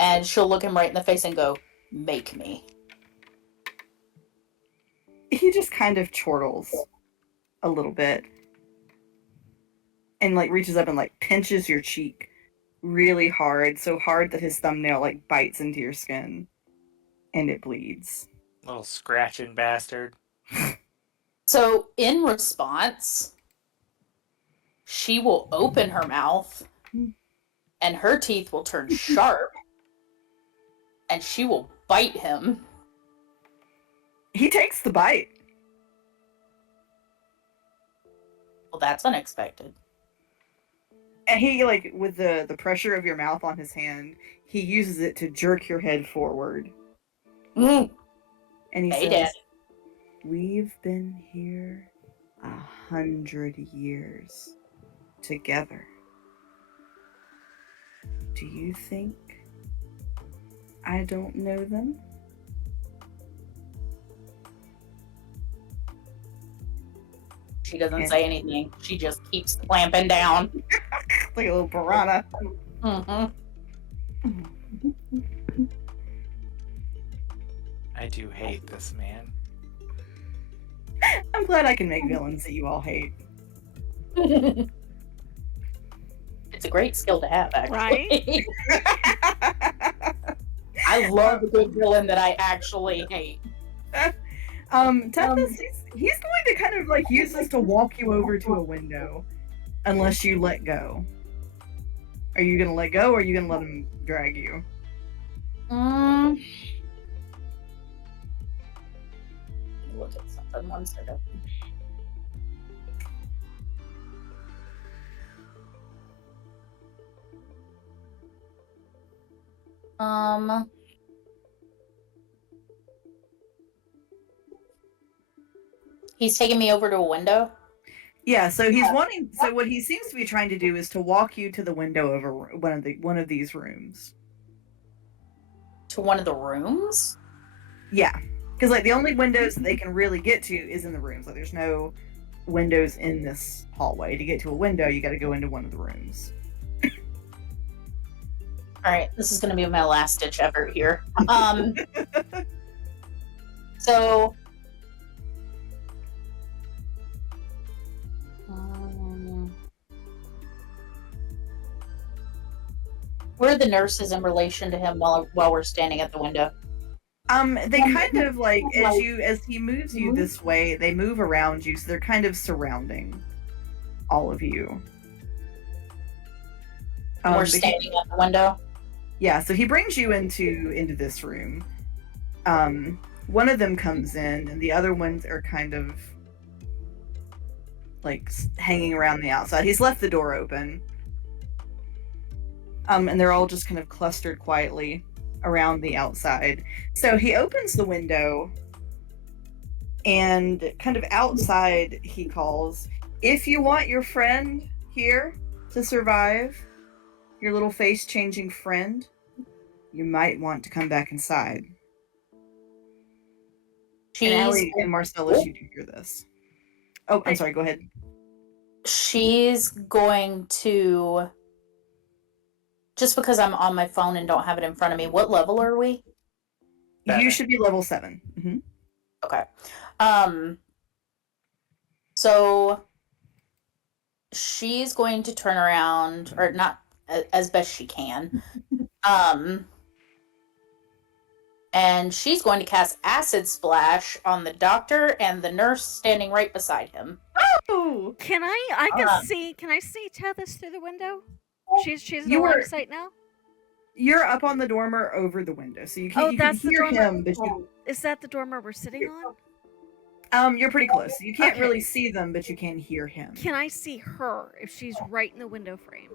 And she'll look him right in the face and go, "Make me." He just kind of chortles a little bit and like reaches up and like pinches your cheek really hard, so hard that his thumbnail like bites into your skin and it bleeds. Little scratching bastard. So, in response, she will open her mouth and her teeth will turn sharp and she will bite him. He takes the bite. Well, that's unexpected. And he like with the pressure of your mouth on his hand, he uses it to jerk your head forward. Mm. And he Hey, says, Dad. "We've been here 100 years together. Do you think I don't know them?" She doesn't say anything. She just keeps clamping down. Like a little piranha. Mm-hmm. I do hate this man. I'm glad I can make villains that you all hate. It's a great skill to have, actually. I love a good villain that I actually hate. Tempest, he's going to kind of like use this to walk you over to a window, unless you let go. Are you gonna let go, or are you gonna let him drag you? Let me look at something one second. He's taking me over to a window. Yeah, so he's wanting. So what he seems to be trying to do is to walk you to the window over one of these rooms. To one of the rooms? Yeah, because like the only windows that they can really get to is in the rooms. Like there's no windows in this hallway. To get to a window, you got to go into one of the rooms. All right, this is going to be my last ditch effort here. So where are the nurses in relation to him while we're standing at the window? They kind of like as he moves you this way, they move around you, so they're kind of surrounding all of you. We're Because- standing at the window. Yeah, so he brings you into this room. One of them comes in, and the other ones are kind of like hanging around the outside. He's left the door open. And they're all just kind of clustered quietly around the outside. So he opens the window, and kind of outside he calls, "If you want your friend here to survive, your little face-changing friend, you might want to come back inside." And Allie and Marcellus, you do hear this. Oh, I'm sorry, go ahead. She's going to, just because I'm on my phone and don't have it in front of me, what level are we? You should be level 7. Mm-hmm. Okay. So she's going to turn around, or not as best she can. And she's going to cast Acid Splash on the doctor and the nurse standing right beside him. Oh! Can I see Tethys through the window? She's in the line of sight now? You're up on the dormer over the window, so you can hear him, but you... Is that the dormer we're sitting on? You're pretty close. You can't really see them, but you can hear him. Can I see her if she's right in the window frame?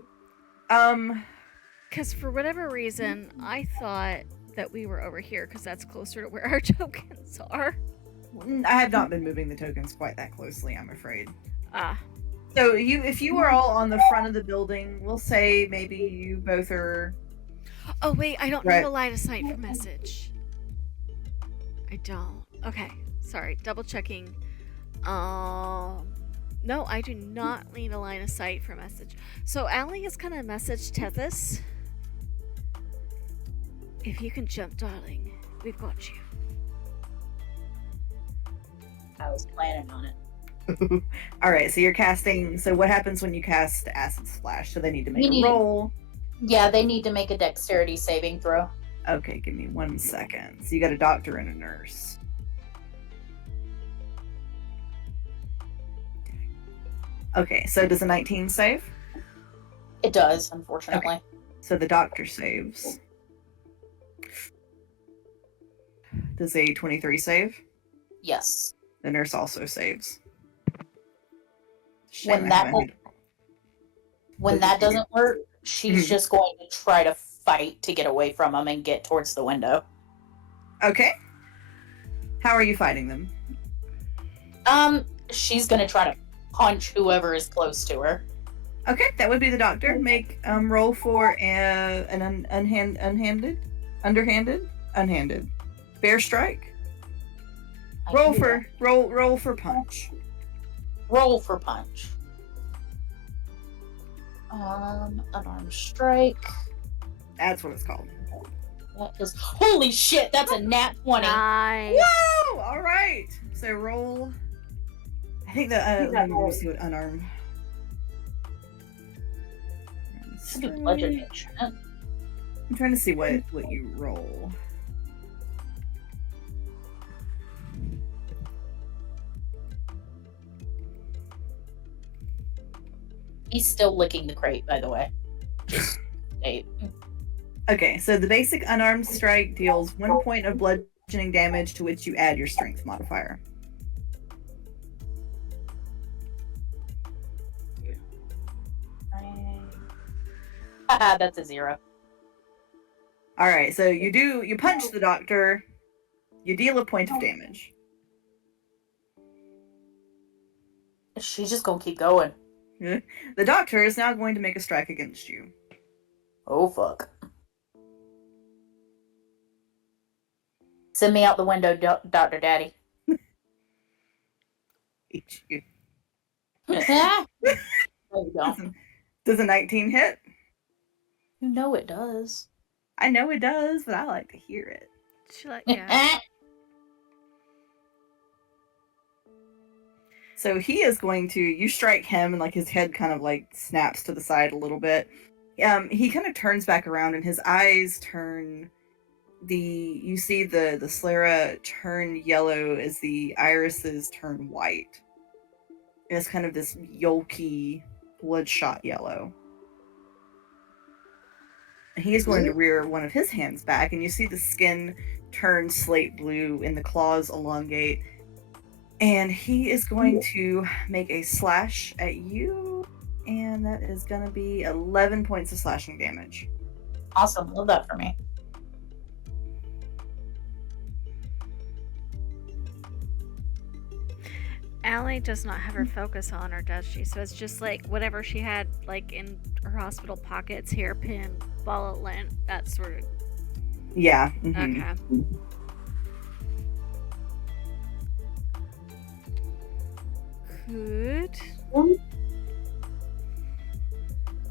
Because for whatever reason, I thought that we were over here because that's closer to where our tokens are. I have not been moving the tokens quite that closely, I'm afraid. So if you are all on the front of the building, we'll say maybe you both are... Oh wait, I don't need a line of sight for message. I don't. Okay, sorry, double checking. No, I do not need a line of sight for message. So Allie has kind of messaged Tethys. If you can jump, darling, we've got you. I was planning on it. All right, so you're casting. So what happens when you cast Acid Splash? So they need to make a roll. Yeah, they need to make a dexterity saving throw. Okay, give me 1 second. So you got a doctor and a nurse. Okay, so does a 19 save? It does, unfortunately. Okay. So the doctor saves. Does a 23 save? Yes. The nurse also saves. When that doesn't work, she's just going to try to fight to get away from them and get towards the window. Okay. How are you fighting them? She's going to try to punch whoever is close to her. Okay, that would be the doctor. Make roll for an underhanded bear strike. Roll for punch. Roll for punch. Unarmed strike. That's what it's called. That is, holy shit, that's a nat 20. Nice. Whoa! All right. So roll. I think that let me see what unarmed. Should be bludgeoning. I'm trying to see what you roll. He's still licking the crate, by the way. Okay, so the basic unarmed strike deals 1 point of bludgeoning damage to which you add your strength modifier. Haha, that's a 0. Alright, so you punch the doctor, you deal a point of damage. She's just gonna keep going. The doctor is now going to make a strike against you. Oh, fuck. Send me out the window, Dr. Daddy. Eat you. There you go. Does a 19 hit? You know it does. I know it does, but I like to hear it. Yeah. So he is going to, you strike him and like his head kind of like snaps to the side a little bit. He kind of turns back around and his eyes turn you see the sclera turn yellow as the irises turn white. And it's kind of this yolky, bloodshot yellow. He is going to rear one of his hands back, and you see the skin turn slate blue and the claws elongate. And he is going to make a slash at you, and that is going to be 11 points of slashing damage. Awesome. Love that for me. Allie does not have her focus on her, does she? So it's just like whatever she had like in her hospital pockets, hairpin, ball of lint, that sort of. Yeah. Okay. Good.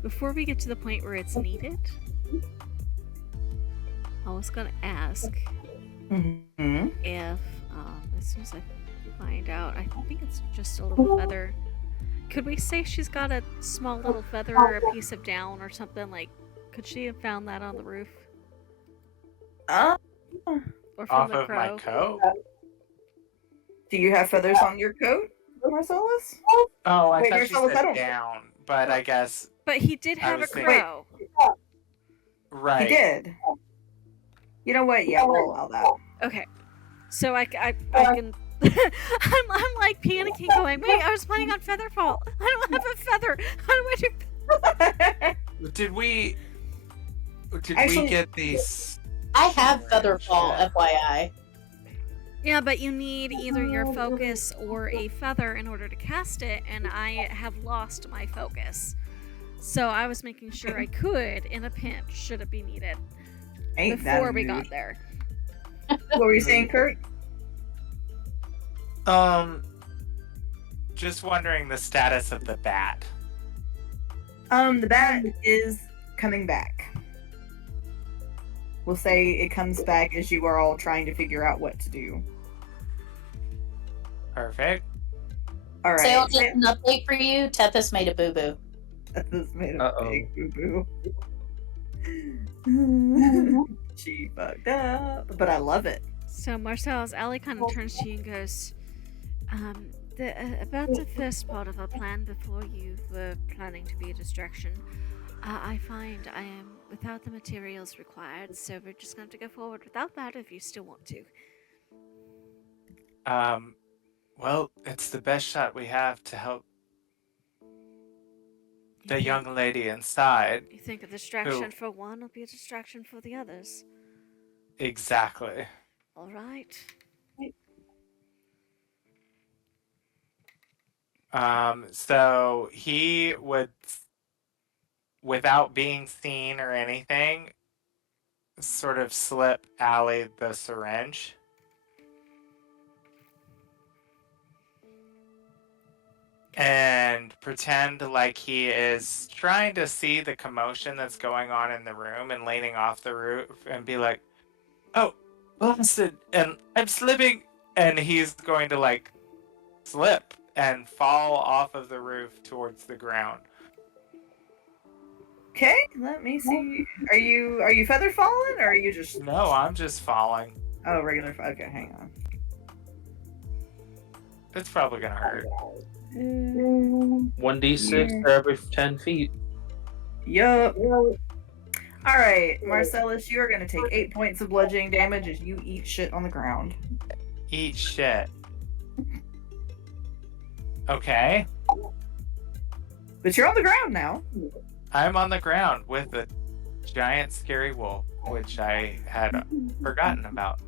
Before we get to the point where it's needed, I was gonna ask Mm-hmm. if, as soon as I find out, I think it's just a little feather. Could we say she's got a small little feather or a piece of down or something? Like, could she have found that on the roof or from Off the of crow? my coat? Do you have feathers on your coat, Marcellus? Oh, I Wait, thought you're she still a said feather. down, but I guess But he did I have a was thinking- crow. right. He did. You know what? Yeah, we'll allow that. Okay, so I can. I'm like panicking, going, wait, I was planning on Featherfall. I don't have a feather. How do I do? Did we Actually- get these? I have Featherfall, FYI. Yeah, but you need either your focus or a feather in order to cast it, and I have lost my focus. So I was making sure I could in a pinch, should it be needed, Ain't that before we rude. got there. What were you saying, Kurt? Just wondering the status of the bat. The bat is coming back. We'll say it comes back as you are all trying to figure out what to do. Perfect. All right. Sale, just an update for you. Tethys made a boo-boo. This made a Uh-oh. big boo-boo. She fucked up, but I love it. So Marcellus, Allie kind of turns to you and goes, about the first part of our plan before you were planning to be a distraction, I find I am without the materials required, so we're just going to go forward without that if you still want to. Well, it's the best shot we have to help You the think- young lady inside. You think a distraction for one will be a distraction for the others? Exactly. All right. So he would, without being seen or anything, sort of slip Allie the syringe. And pretend like he is trying to see the commotion that's going on in the room and leaning off the roof and be like, oh, blasted, and I'm slipping. And he's going to like slip and fall off of the roof towards the ground. Okay, let me see. Are you feather falling or are you just No, I'm just falling. regular? Okay, hang on. It's probably gonna hurt. 1d6 for every 10 feet. Yup. All right, Marcellus, you are going to take 8 points of bludgeoning damage as you eat shit on the ground. Eat shit. Okay. But you're on the ground now. I'm on the ground with a giant scary wolf, which I had forgotten about.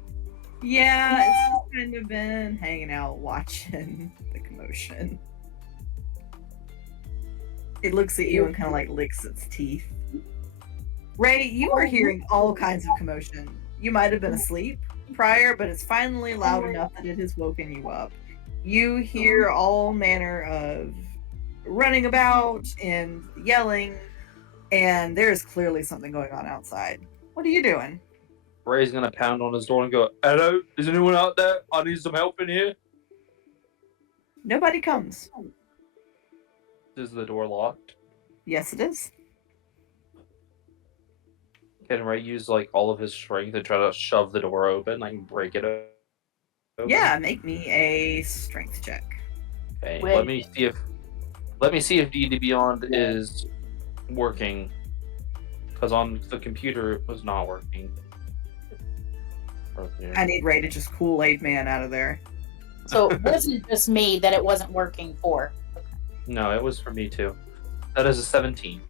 Yeah, it's just kind of been hanging out watching the commotion. It looks at you and kind of like licks its teeth. Ray, you are hearing all kinds of commotion. You might have been asleep prior, but it's finally loud enough that it has woken you up. You hear all manner of running about and yelling, and there's clearly something going on outside. What are you doing? Ray's gonna pound on his door and go, "Hello, is anyone out there? I need some help in here." Nobody comes. Is the door locked? Yes, it is. Can Ray use like all of his strength and try to shove the door open, like break it open? Yeah, make me a strength check. Okay. Wait. Let me see if D&D Beyond is working Because on the computer it was not working. earlier. I need Ray to just Kool-Aid Man out of there. So it wasn't just me that it wasn't working for. No, it was for me too. That is a 17.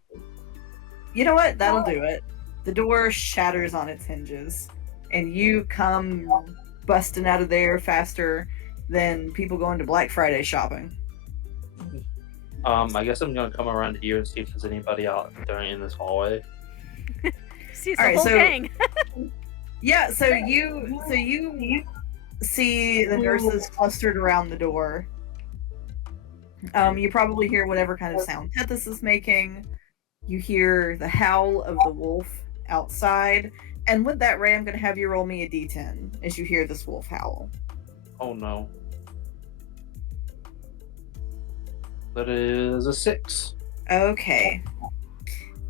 You know what? That'll do it. The door shatters on its hinges, and you come busting out of there faster than people going to Black Friday shopping. I guess I'm gonna come around here and see if there's anybody out there in this hallway. See, it's All the right, whole so- gang. Yeah, so you see the nurses clustered around the door. You probably hear whatever kind of sound Tethys is making. You hear the howl of the wolf outside. And with that, Ray, I'm going to have you roll me a d10 as you hear this wolf howl. Oh no. That is a 6. Okay.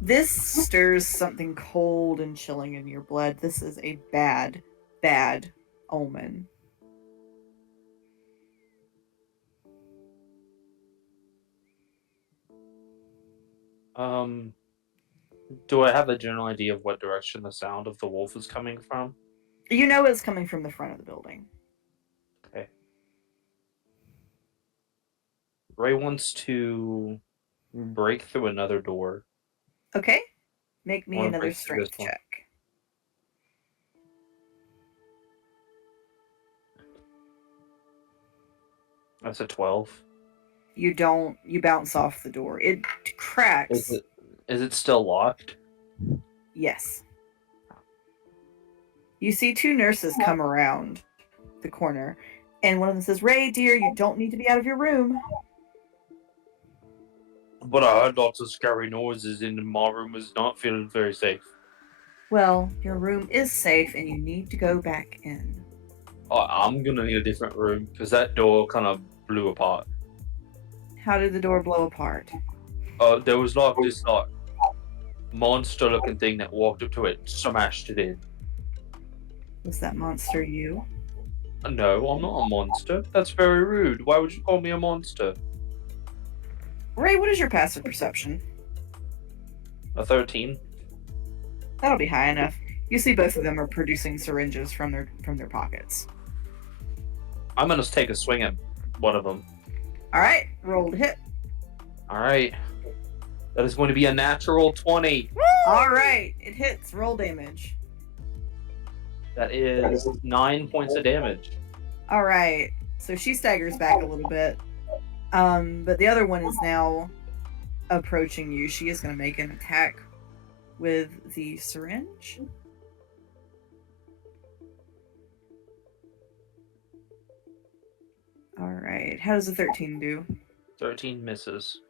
This stirs something cold and chilling in your blood. This is a bad, bad omen. Do I have a general idea of what direction the sound of the wolf is coming from? You know it's coming from the front of the building. Okay. Ray wants to break through another door. Okay? Make me I wanna another break through this strength one. check. That's a 12. You bounce off the door. It cracks. Is it still locked? Yes. You see two nurses come around the corner, and one of them says, Ray, dear, you don't need to be out of your room. But I heard lots of scary noises and my room was not feeling very safe. Well, your room is safe, and you need to go back in. I'm gonna need a different room because that door kind of blew apart. How did the door blow apart? There was like this like monster-looking thing that walked up to it, smashed it in. Was that monster you? No, I'm not a monster. That's very rude. Why would you call me a monster? Ray, what is your passive perception? A 13. That'll be high enough. You see both of them are producing syringes from their pockets. I'm gonna take a swing at one of them. All right, roll to hit. All right. That is going to be a natural 20. All right, it hits. Roll damage. That is 9 points of damage. All right, so she staggers back a little bit, but the other one is now approaching you. She is going to make an attack with the syringe. All right, how does a 13 do? 13 misses.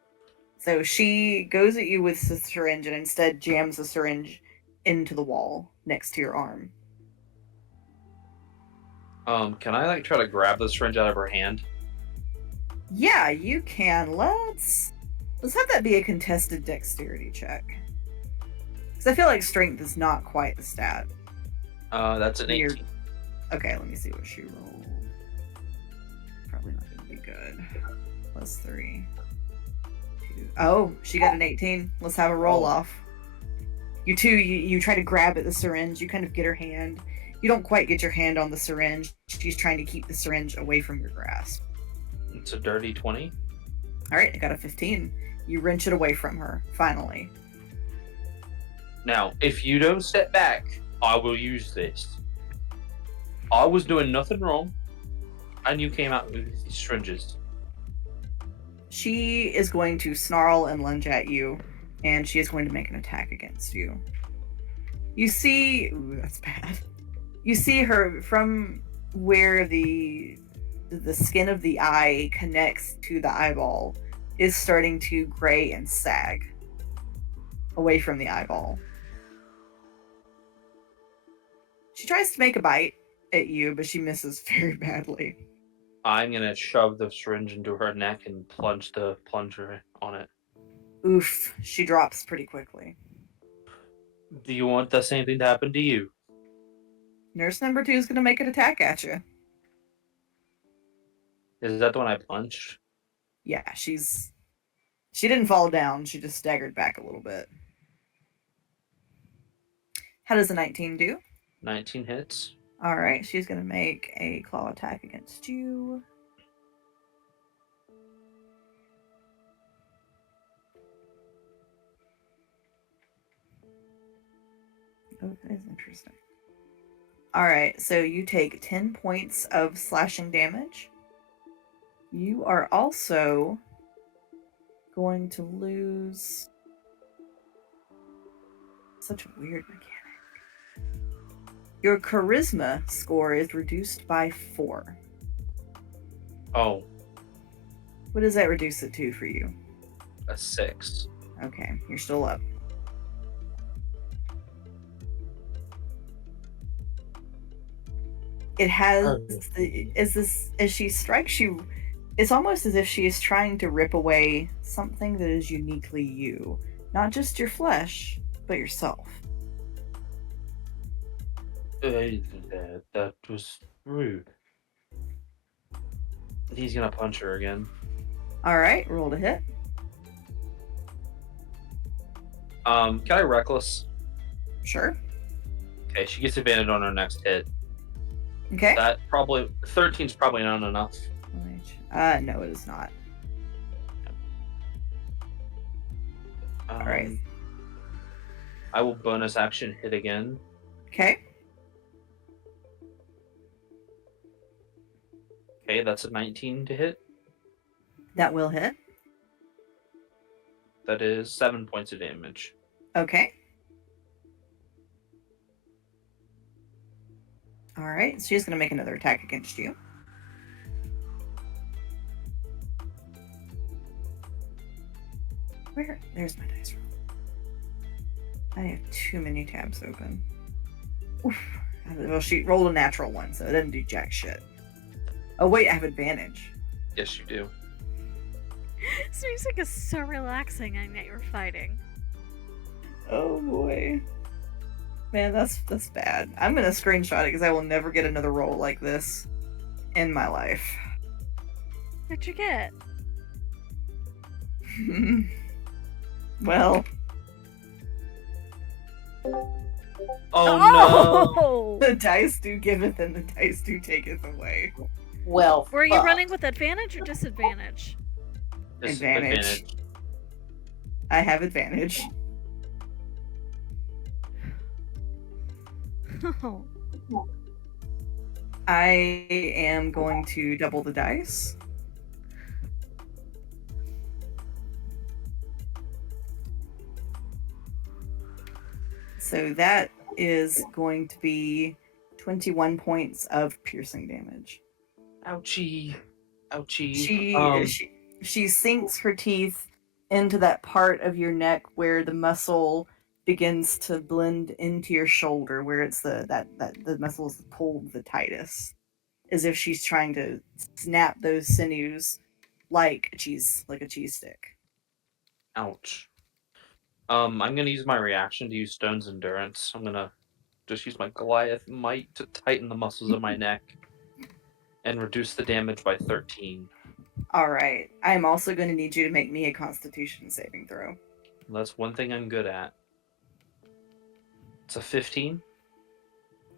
So she goes at you with the syringe and instead jams the syringe into the wall next to your arm. Can I like try to grab the syringe out of her hand? Yeah, you can. Let's have that be a contested dexterity check. Because I feel like strength is not quite the stat. That's an 18. Weird. Okay, let me see what she rolled. Probably not going to be good. Plus 3. 2. Oh, she got an 18. Let's have a roll off. You two, you try to grab at the syringe. You kind of get her hand. You don't quite get your hand on the syringe. She's trying to keep the syringe away from your grasp. It's a dirty 20. All right, I got a 15. You wrench it away from her, finally. Now, if you don't step back, I will use this. I was doing nothing wrong, and you came out with these syringes. She is going to snarl and lunge at you, and she is going to make an attack against you. You see... Ooh, that's bad. You see her from where the skin of the eye connects to the eyeball is starting to gray and sag away from the eyeball. She tries to make a bite at you, but she misses very badly. I'm gonna shove the syringe into her neck and plunge the plunger on it. Oof, she drops pretty quickly. Do you want the same thing to happen to you? Nurse number 2 is going to make an attack at you. Is that the one I plunged? Yeah, she didn't fall down. She just staggered back a little bit. How does a 19 do? 19 hits. All right, she's gonna make a claw attack against you. Oh, that is interesting. All right, so you take 10 points of slashing damage. You are also going to lose. Such a weird mechanic. Your charisma score is reduced by 4. Oh, What does that reduce it to for you? a 6. Okay, you're still up. It has as she strikes you, it's almost as if she is trying to rip away something that is uniquely you, not just your flesh, but yourself. That was rude. He's gonna punch her again. All right, roll to hit. Can I reckless? Sure. Okay, she gets advantage on her next hit. Okay. That probably 13's probably not enough. No, it is not. All right. I will bonus action hit again. Okay. Okay, that's a 19 to hit. That will hit. That is 7 points of damage. Okay. All right, so she's going to make another attack against you. There's my dice roll. I have too many tabs open. Oof. Well, she rolled a natural one, so it didn't do jack shit. Oh, wait, I have advantage. Yes, you do. This music is so relaxing, and yet you're fighting. Oh, boy. Man, that's bad. I'm going to screenshot it because I will never get another roll like this in my life. What'd you get? Well, Oh the dice do giveth and the dice do taketh away. Well, Were you fuck. running with advantage or disadvantage? no! Advantage. I have advantage. Oh. I am going to double the dice. So that is going to be 21 points of piercing damage. Ouchie. Ouchie. She sinks her teeth into that part of your neck where the muscle begins to blend into your shoulder, where it's the muscles pull the tightest, as if she's trying to snap those sinews like a cheese stick. Ouch. I'm gonna use my reaction to use Stone's Endurance. I'm gonna just use my Goliath Might to tighten the muscles of my neck and reduce the damage by 13. All right, I'm also going to need you to make me a Constitution saving throw. That's one thing I'm good at. It's a 15.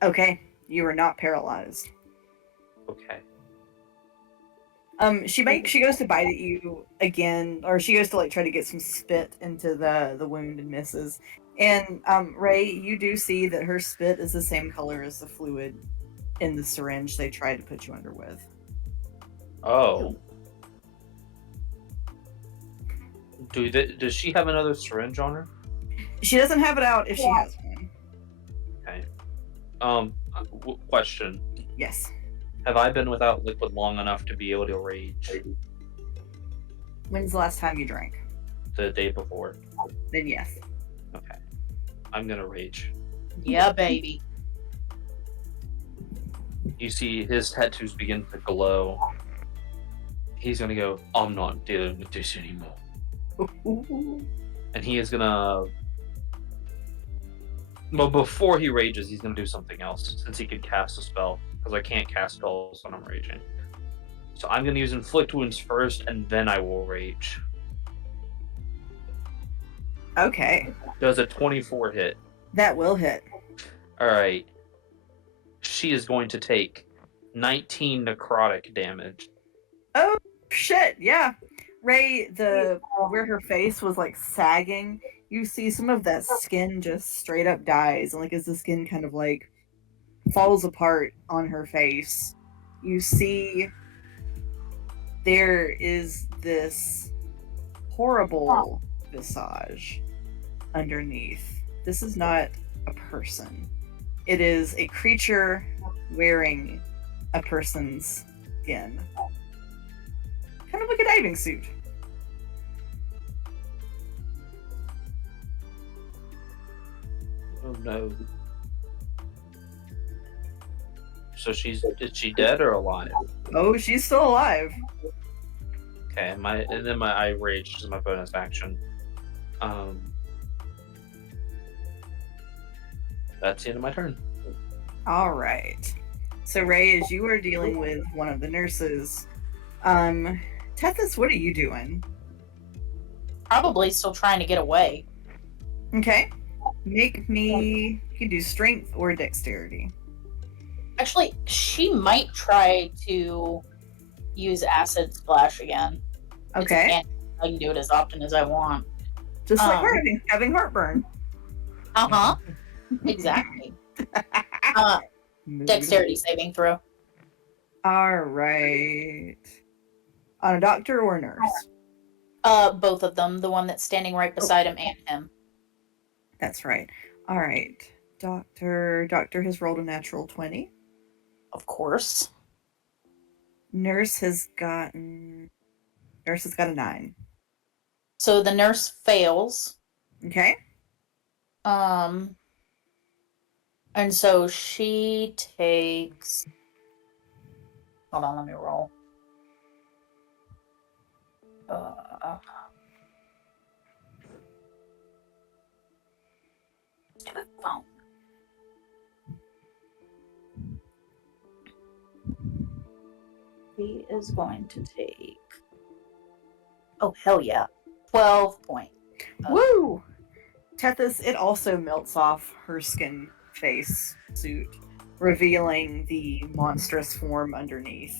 Okay, you are not paralyzed. Okay. She goes to bite at you again, or she goes to like try to get some spit into the wound and misses. And Ray, you do see that her spit is the same color as the fluid in the syringe they tried to put you under with. Oh. Does she have another syringe on her? She doesn't have it out if she has one. Okay. Question. Yes. Have I been without liquid long enough to be able to rage When's the last time you drank? the day before? Then yes. Okay. I'm gonna rage. Yeah, baby. You see his tattoos begin to glow. He's gonna go, I'm not dealing with this anymore. And he is gonna... Well, before he rages, he's gonna do something else, since he could cast a spell. Because I can't cast spells when I'm raging. So I'm gonna use Inflict Wounds first, and then I will rage. Okay. Does a 24 hit? That will hit. All right. She is going to take 19 necrotic damage. Oh shit! Yeah, Ray, where her face was like sagging, you see some of that skin just straight up dies, and like as the skin kind of like falls apart on her face, you see there is this horrible visage underneath. This is not a person. It is a creature wearing a person's skin. Kind of like a diving suit. Oh no. So is she dead or alive? Oh, she's still alive. Okay, and then my eye rage is my bonus action. That's the end of my turn. All right. So Ray, as you are dealing with one of the nurses, Tethys, what are you doing? Probably still trying to get away. Okay. Make me. You can do strength or dexterity. Actually, she might try to use acid splash again. Okay. I can do it as often as I want. Just like her having heartburn. Uh-huh. Exactly. Dexterity saving throw. All right. On a doctor or a nurse? Both of them. The one that's standing right beside him and him. That's right. All right. Doctor has rolled a natural 20. Of course. Nurse has got a 9. So the nurse fails. Okay. And so she takes. Hold on, let me roll. Stupid phone. He is going to take. Oh hell yeah! 12 point. Woo! Tethys, it also melts off her skin face suit, revealing the monstrous form underneath.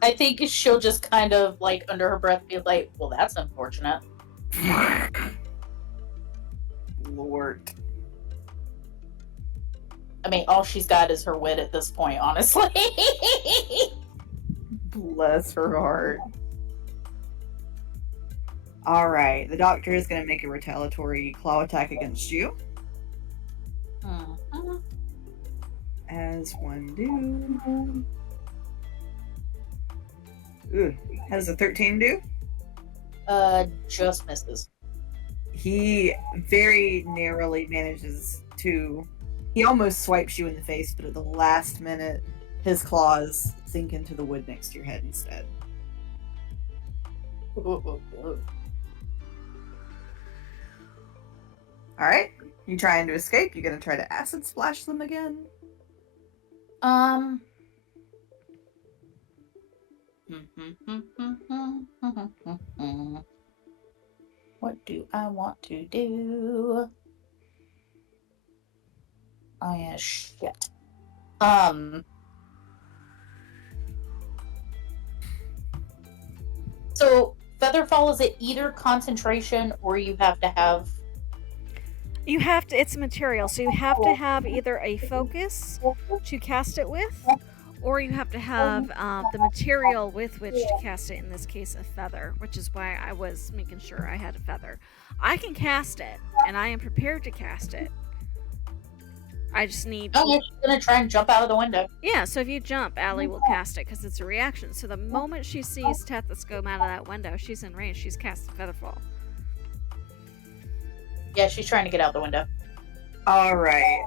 I think she'll just kind of like under her breath be like, "Well, that's unfortunate." Lord. I mean, all she's got is her wit at this point, honestly. Bless her heart. Alright, the doctor is going to make a retaliatory claw attack against you. Mhm. As one do. Ooh, how does a 13 do? Just misses. He very narrowly manages to. He almost swipes you in the face, but at the last minute, his claws sink into the wood next to your head instead. Alright, you trying to escape? You gonna try to acid splash them again? What do I want to do? Oh yeah, shit. So Featherfall, is it either concentration or you have to have? You have to, it's material, so you have to have either a focus to cast it with, or you have to have the material with which to cast it, in this case a feather, which is why I was making sure I had a feather. I can cast it, and I am prepared to cast it. I just need... Oh, you're just gonna try and jump out of the window. Yeah, so if you jump, Allie will cast it, because it's a reaction. So the moment she sees Tethys go out of that window, she's in range, she's casting Featherfall. Yeah, she's trying to get out the window. Alright.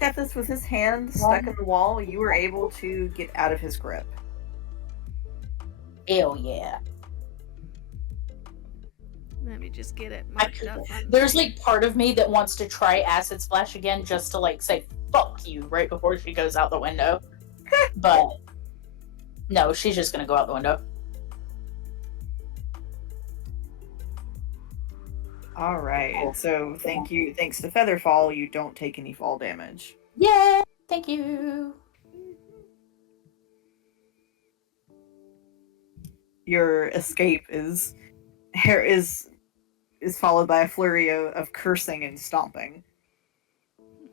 Tethys, with his hand stuck in the wall, you were able to get out of his grip. Hell yeah. Let me just get it marked up. There's like part of me that wants to try acid splash again just to like say fuck you right before she goes out the window. But no, she's just gonna go out the window. All right. So thanks to Featherfall, you don't take any fall damage. Yeah, thank you. Your escape is followed by a flurry of cursing and stomping.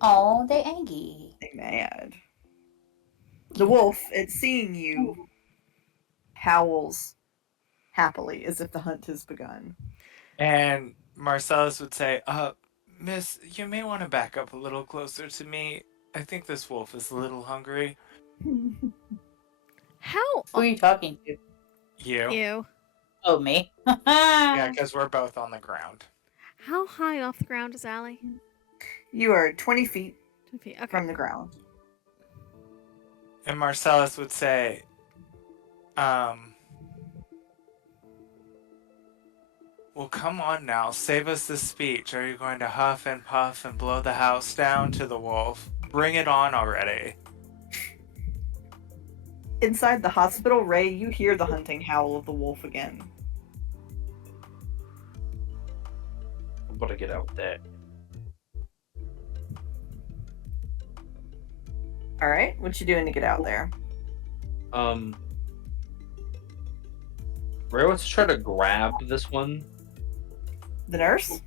Oh, they Angie. They mad. The wolf, at seeing you, howls happily as if the hunt has begun. And Marcellus would say, Miss, you may want to back up a little closer to me. I think this wolf is a little hungry. How? Who are you talking to? You? You. Oh, me. Yeah, because we're both on the ground. How high off the ground is Allie? You are 20 feet 2 feet. Okay. from the ground. And Marcellus would say, well, come on now, save us the speech. Are you going to huff and puff and blow the house down to the wolf? Bring it on already. Inside the hospital, Ray, you hear the hunting howl of the wolf again. I'm gonna get out there. All right, what you doing to get out there? Ray wants to try to grab this one. The nurse?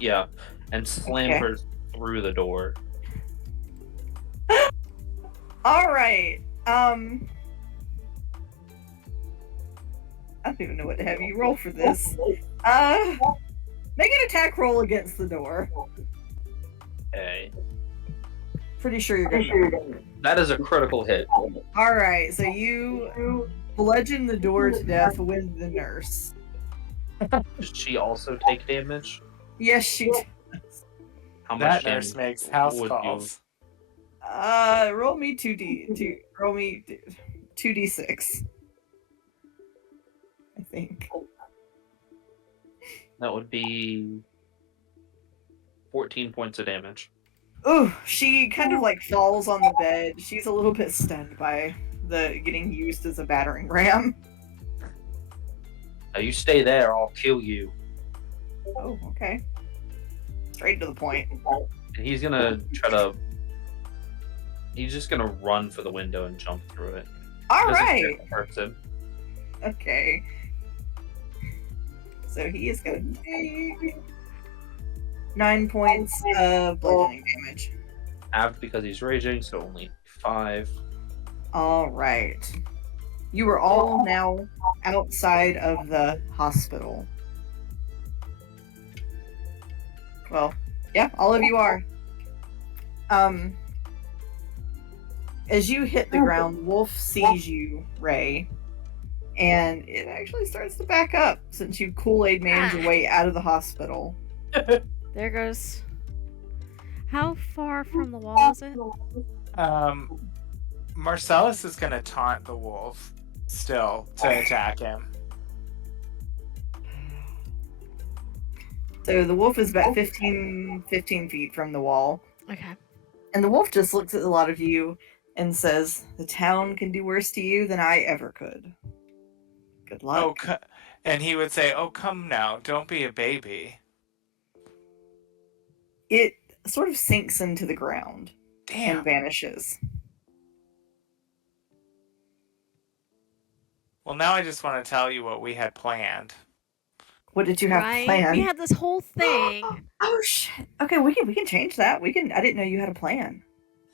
Yeah, and slam Okay. her through the door. All right. I don't even know what to have you roll for this. Make an attack roll against the door. Okay. Pretty sure you're gonna. That is a critical hit. All right, so you bludgeon the door to death with the nurse. Does she also take damage? Yes, she. How much That damage nurse makes house would calls. Roll me 2d6. I think. That would be 14 points of damage. Ooh, she kind of like falls on the bed. She's a little bit stunned by the getting used as a battering ram. Now you stay there, I'll kill you. Oh, okay. Straight to the point. And he's gonna try to. He's just gonna run for the window and jump through it. All Doesn't right. care if it hurts him. Okay. So he is going to take 9 points of bludgeoning damage. Halved because he's raging, so only 5. All right. You are all now outside of the hospital. Well, yeah, all of you are. As you hit the ground, Wolf sees you, Ray, and it actually starts to back up since you Kool-Aid manned your way out of the hospital. There goes. How far from the wall is it? Marcellus is going to taunt the wolf still to attack him. So the wolf is about 15 feet from the wall. Okay. And the wolf just looks at a lot of you and says, "The town can do worse to you than I ever could. Good luck." And he would say, "Oh, come now, don't be a baby." It sort of sinks into the ground Damn. and vanishes. Well, now I just want to tell you what we had planned. What did you have Right? planned? We had this whole thing. Oh shit. Okay, we can change that. I didn't know you had a plan.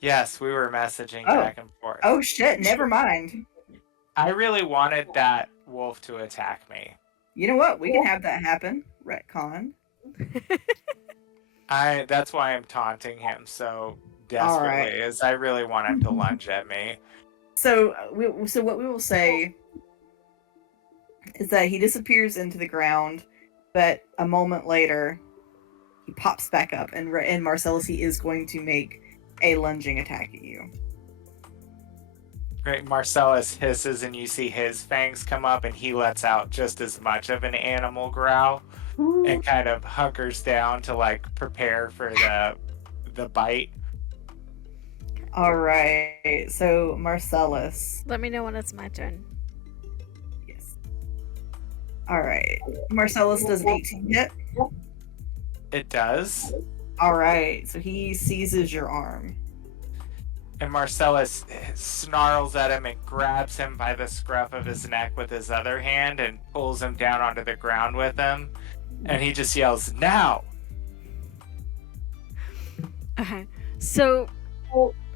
Yes, we were messaging Oh. back and forth. Oh shit, never mind. I really wanted that wolf to attack me. You know what? We can have that happen. Retcon. That's why I'm taunting him so desperately, is I really want him to lunge at me. So what we will say is that he disappears into the ground, but a moment later he pops back up, and Marcellus, he is going to make a lunging attack at you. Right, Marcellus hisses and you see his fangs come up and he lets out just as much of an animal growl and kind of hunkers down to like prepare for the bite. All right, so Marcellus. Let me know when it's my turn. Yes. All right, Marcellus does an 18 hit. It does. All right, so he seizes your arm. And Marcellus snarls at him and grabs him by the scruff of his neck with his other hand and pulls him down onto the ground with him. And he just yells, "Now!" Okay, so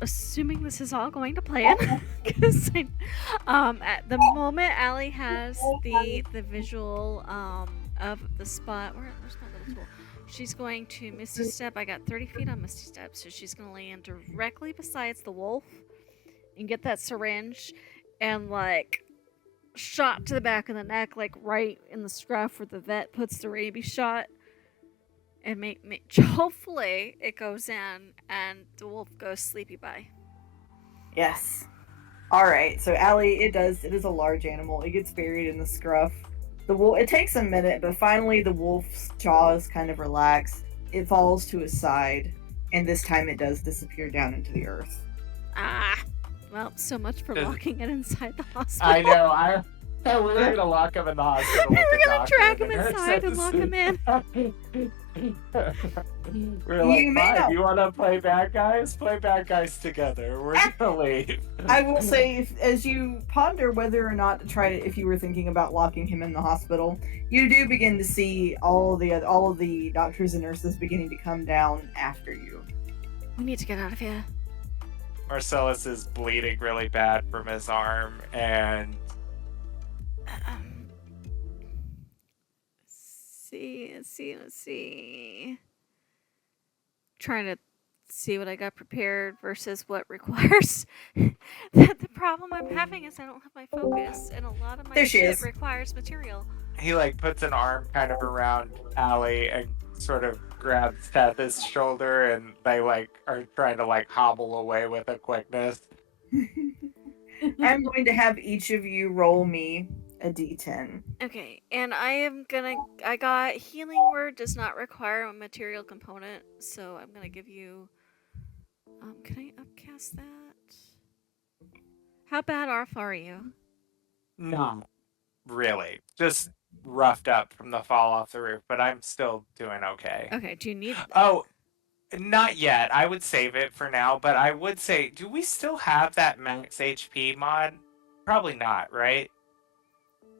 assuming this is all going to plan, because at the moment Allie has the visual of the spot. Where's my little tool? She's going to Misty Step. I got 30 feet on Misty Step, so she's going to land directly besides the wolf and get that syringe and like shot to the back of the neck, like right in the scruff where the vet puts the rabies shot. And hopefully it goes in and the wolf goes sleepy bye. Yes. All right. So Allie, it is a large animal. It gets buried in the scruff. The wolf. It takes a minute, but finally the wolf's jaws kind of relax. It falls to his side, and this time it does disappear down into the earth. Ah, well, so much for Does- locking it inside the hospital. I know. We're gonna lock him in the hospital. with We're the gonna doctor drag and him the nurse inside at and the lock him in. We're like, You may fine, not- you wanna play bad guys? Play bad guys together. We're gonna leave. I will say, as you ponder whether or not to try it, if you were thinking about locking him in the hospital, you do begin to see all of the doctors and nurses beginning to come down after you. We need to get out of here. Marcellus is bleeding really bad from his arm, and Let's see. Trying to see what I got prepared versus what requires. The problem I'm having is I don't have my focus, and a lot of my There she shit is. requires material. he like puts an arm kind of around Allie and sort of grabs Teth's shoulder, and they like are trying to like hobble away with a quickness. I'm going to have each of you roll me a d10. Okay, and I got healing word does not require a material component, so I'm gonna give you, can I upcast that? How bad off are you? No, really, just roughed up from the fall off the roof, but I'm still doing okay. Okay, do you need, Oh, not yet. I would save it for now, but I would say, do we still have that max HP mod? Probably not, right?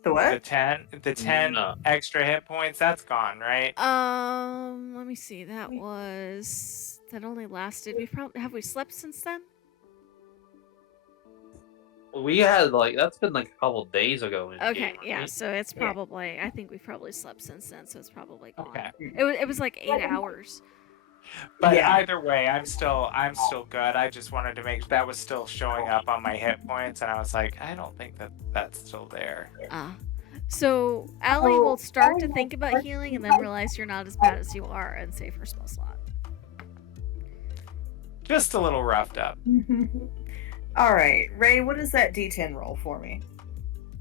The The what? 10 No. extra hit points, that's gone, right? let me see, that only lasted, have we slept since then? We had like that's been like a couple days ago. In Okay, game, yeah, right? so it's Yeah. probably, I think we've probably slept since then, so it's probably gone. Okay. It was like 8 hours. But Yeah. either way, I'm still good. I just wanted to make that was still showing up on my hit points, and I was like, I don't think that's still there. So Allie will start to think about healing and then realize you're not as bad as you are and save her spell slot. Just a little roughed up. All right, Ray, what is that d10 roll for me?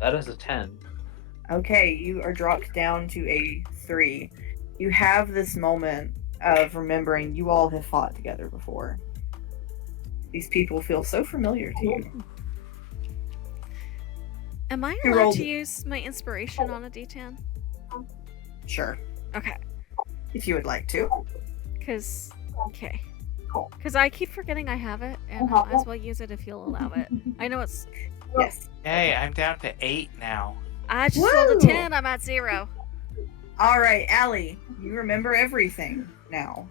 That is a 10. Okay, you are dropped down to a 3. You have this moment of remembering you all have fought together before. These people feel so familiar to you. Am I Who allowed rolled to it? use my inspiration on a D10? Sure, Okay. if you would like to. Because I keep forgetting I have it, and I might as well use it if you'll allow it. I know it's. Yes. Hey, I'm down to 8 now. I just rolled a Woo! 10. I'm at 0. All right, Allie, you remember everything now.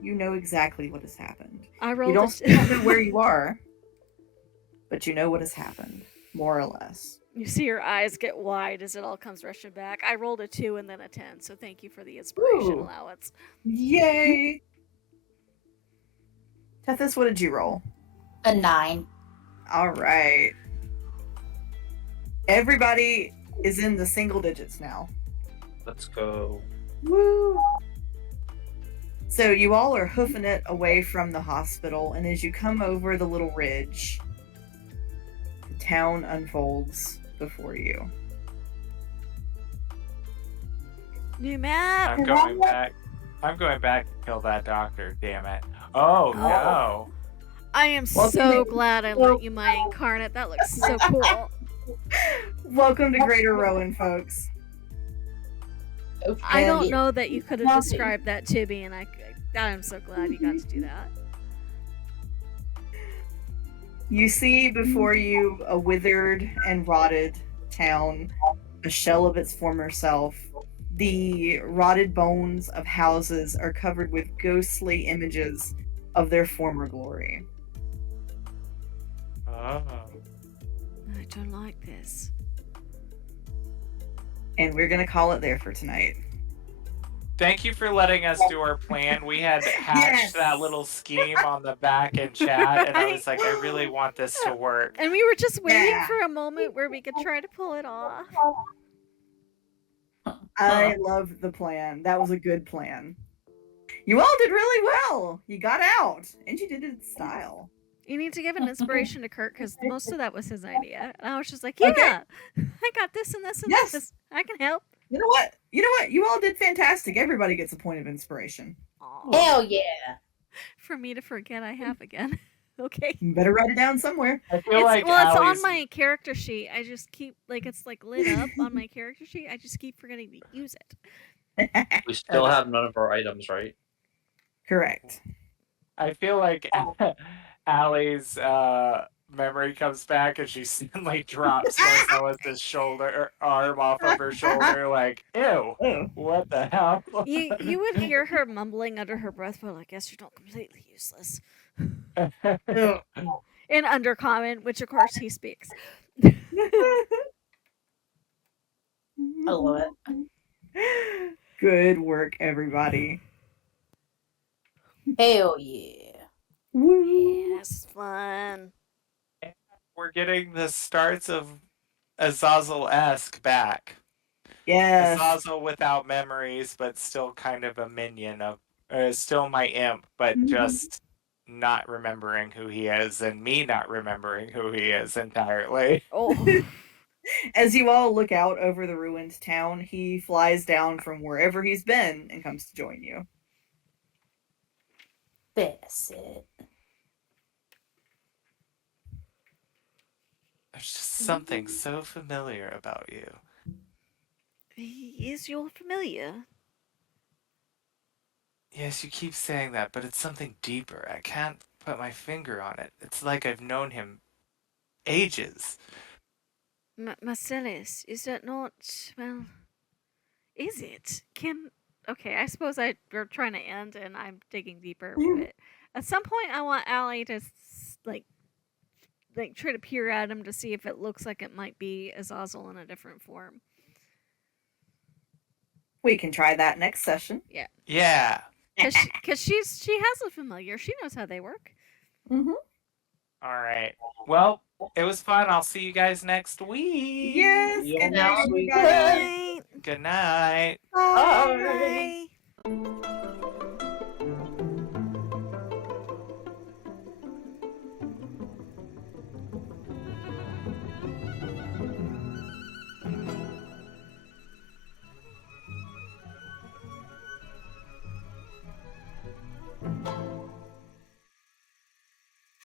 You know exactly what has happened. I You rolled. don't still know where you are, but you know what has happened, more or less. You see your eyes get wide as it all comes rushing back. I rolled a 2 and then a 10, so thank you for the inspiration Ooh. allowance. Yay! Tethys, what did you roll? A 9. All right. Everybody is in the single digits now. Let's go. Woo! So you all are hoofing it away from the hospital, and as you come over the little ridge, the town unfolds before you. New map. I'm going back. I'm going back to kill that doctor. Damn it! Oh no! I am Welcome so to- glad I lent you my incarnate. That looks so cool. Welcome to Greater Rowan, folks. I don't Okay. know that you could have Nothing. described that to me, and I'm so glad you got to do that. You see before you a withered and rotted town, a shell of its former self. The rotted bones of houses are covered with ghostly images of their former glory. Oh. I don't like this. And we're gonna call it there for tonight. Thank you for letting us do our plan. We had hatched that Yes. little scheme on the back in chat, and I was like, I really want this to work. And we were just waiting Yeah. for a moment where we could try to pull it off. I love the plan. That was a good plan. You all did really well. You got out, and you did it in style. You need to give an inspiration to Kurt because most of that was his idea. And I was just like, yeah, Okay. I got this and this and Yes. this. I can help. You know what? You know what? You all did fantastic. Everybody gets a point of inspiration. Aw. Hell yeah. For me to forget I have again. Okay. You better write it down somewhere. I feel like It's Allie's, on my character sheet. I just keep it's like lit up on my character sheet. I just keep forgetting to use it. We still have none of our items, right? Correct. I feel like Allie's memory comes back and she suddenly drops Marcella's arm off of her shoulder, like, ew, Oh. what the hell? You would hear her mumbling under her breath, well, I guess you're not completely useless. Ugh. In Undercommon, which of course he speaks. I love it. Good work, everybody. Hell yeah. Woo. Yes, fun. We're getting the starts of Azazel-esque back. Yes. Azazel without memories, but still kind of a minion of, still my imp, but Mhm. just not remembering who he is, and me not remembering who he is entirely. Oh, As you all look out over the ruined town, he flies down from wherever he's been and comes to join you. That's it. There's just something so familiar about you. is you familiar? Yes, you keep saying that, but it's something deeper. I can't put my finger on it. It's like I've known him ages. Marcellus, is that not, well, is it? Okay, I suppose we're trying to end and I'm digging deeper, but at some point I want Allie to, like try to peer at him to see if it looks like it might be Azazel in a different form. We can try that next session. Yeah. Because she has a familiar. She knows how they work. Mm-hmm. All right. Well, it was fun. I'll see you guys next week. Yes. Yeah, Good night, next week. everybody. Good night. Bye. Bye.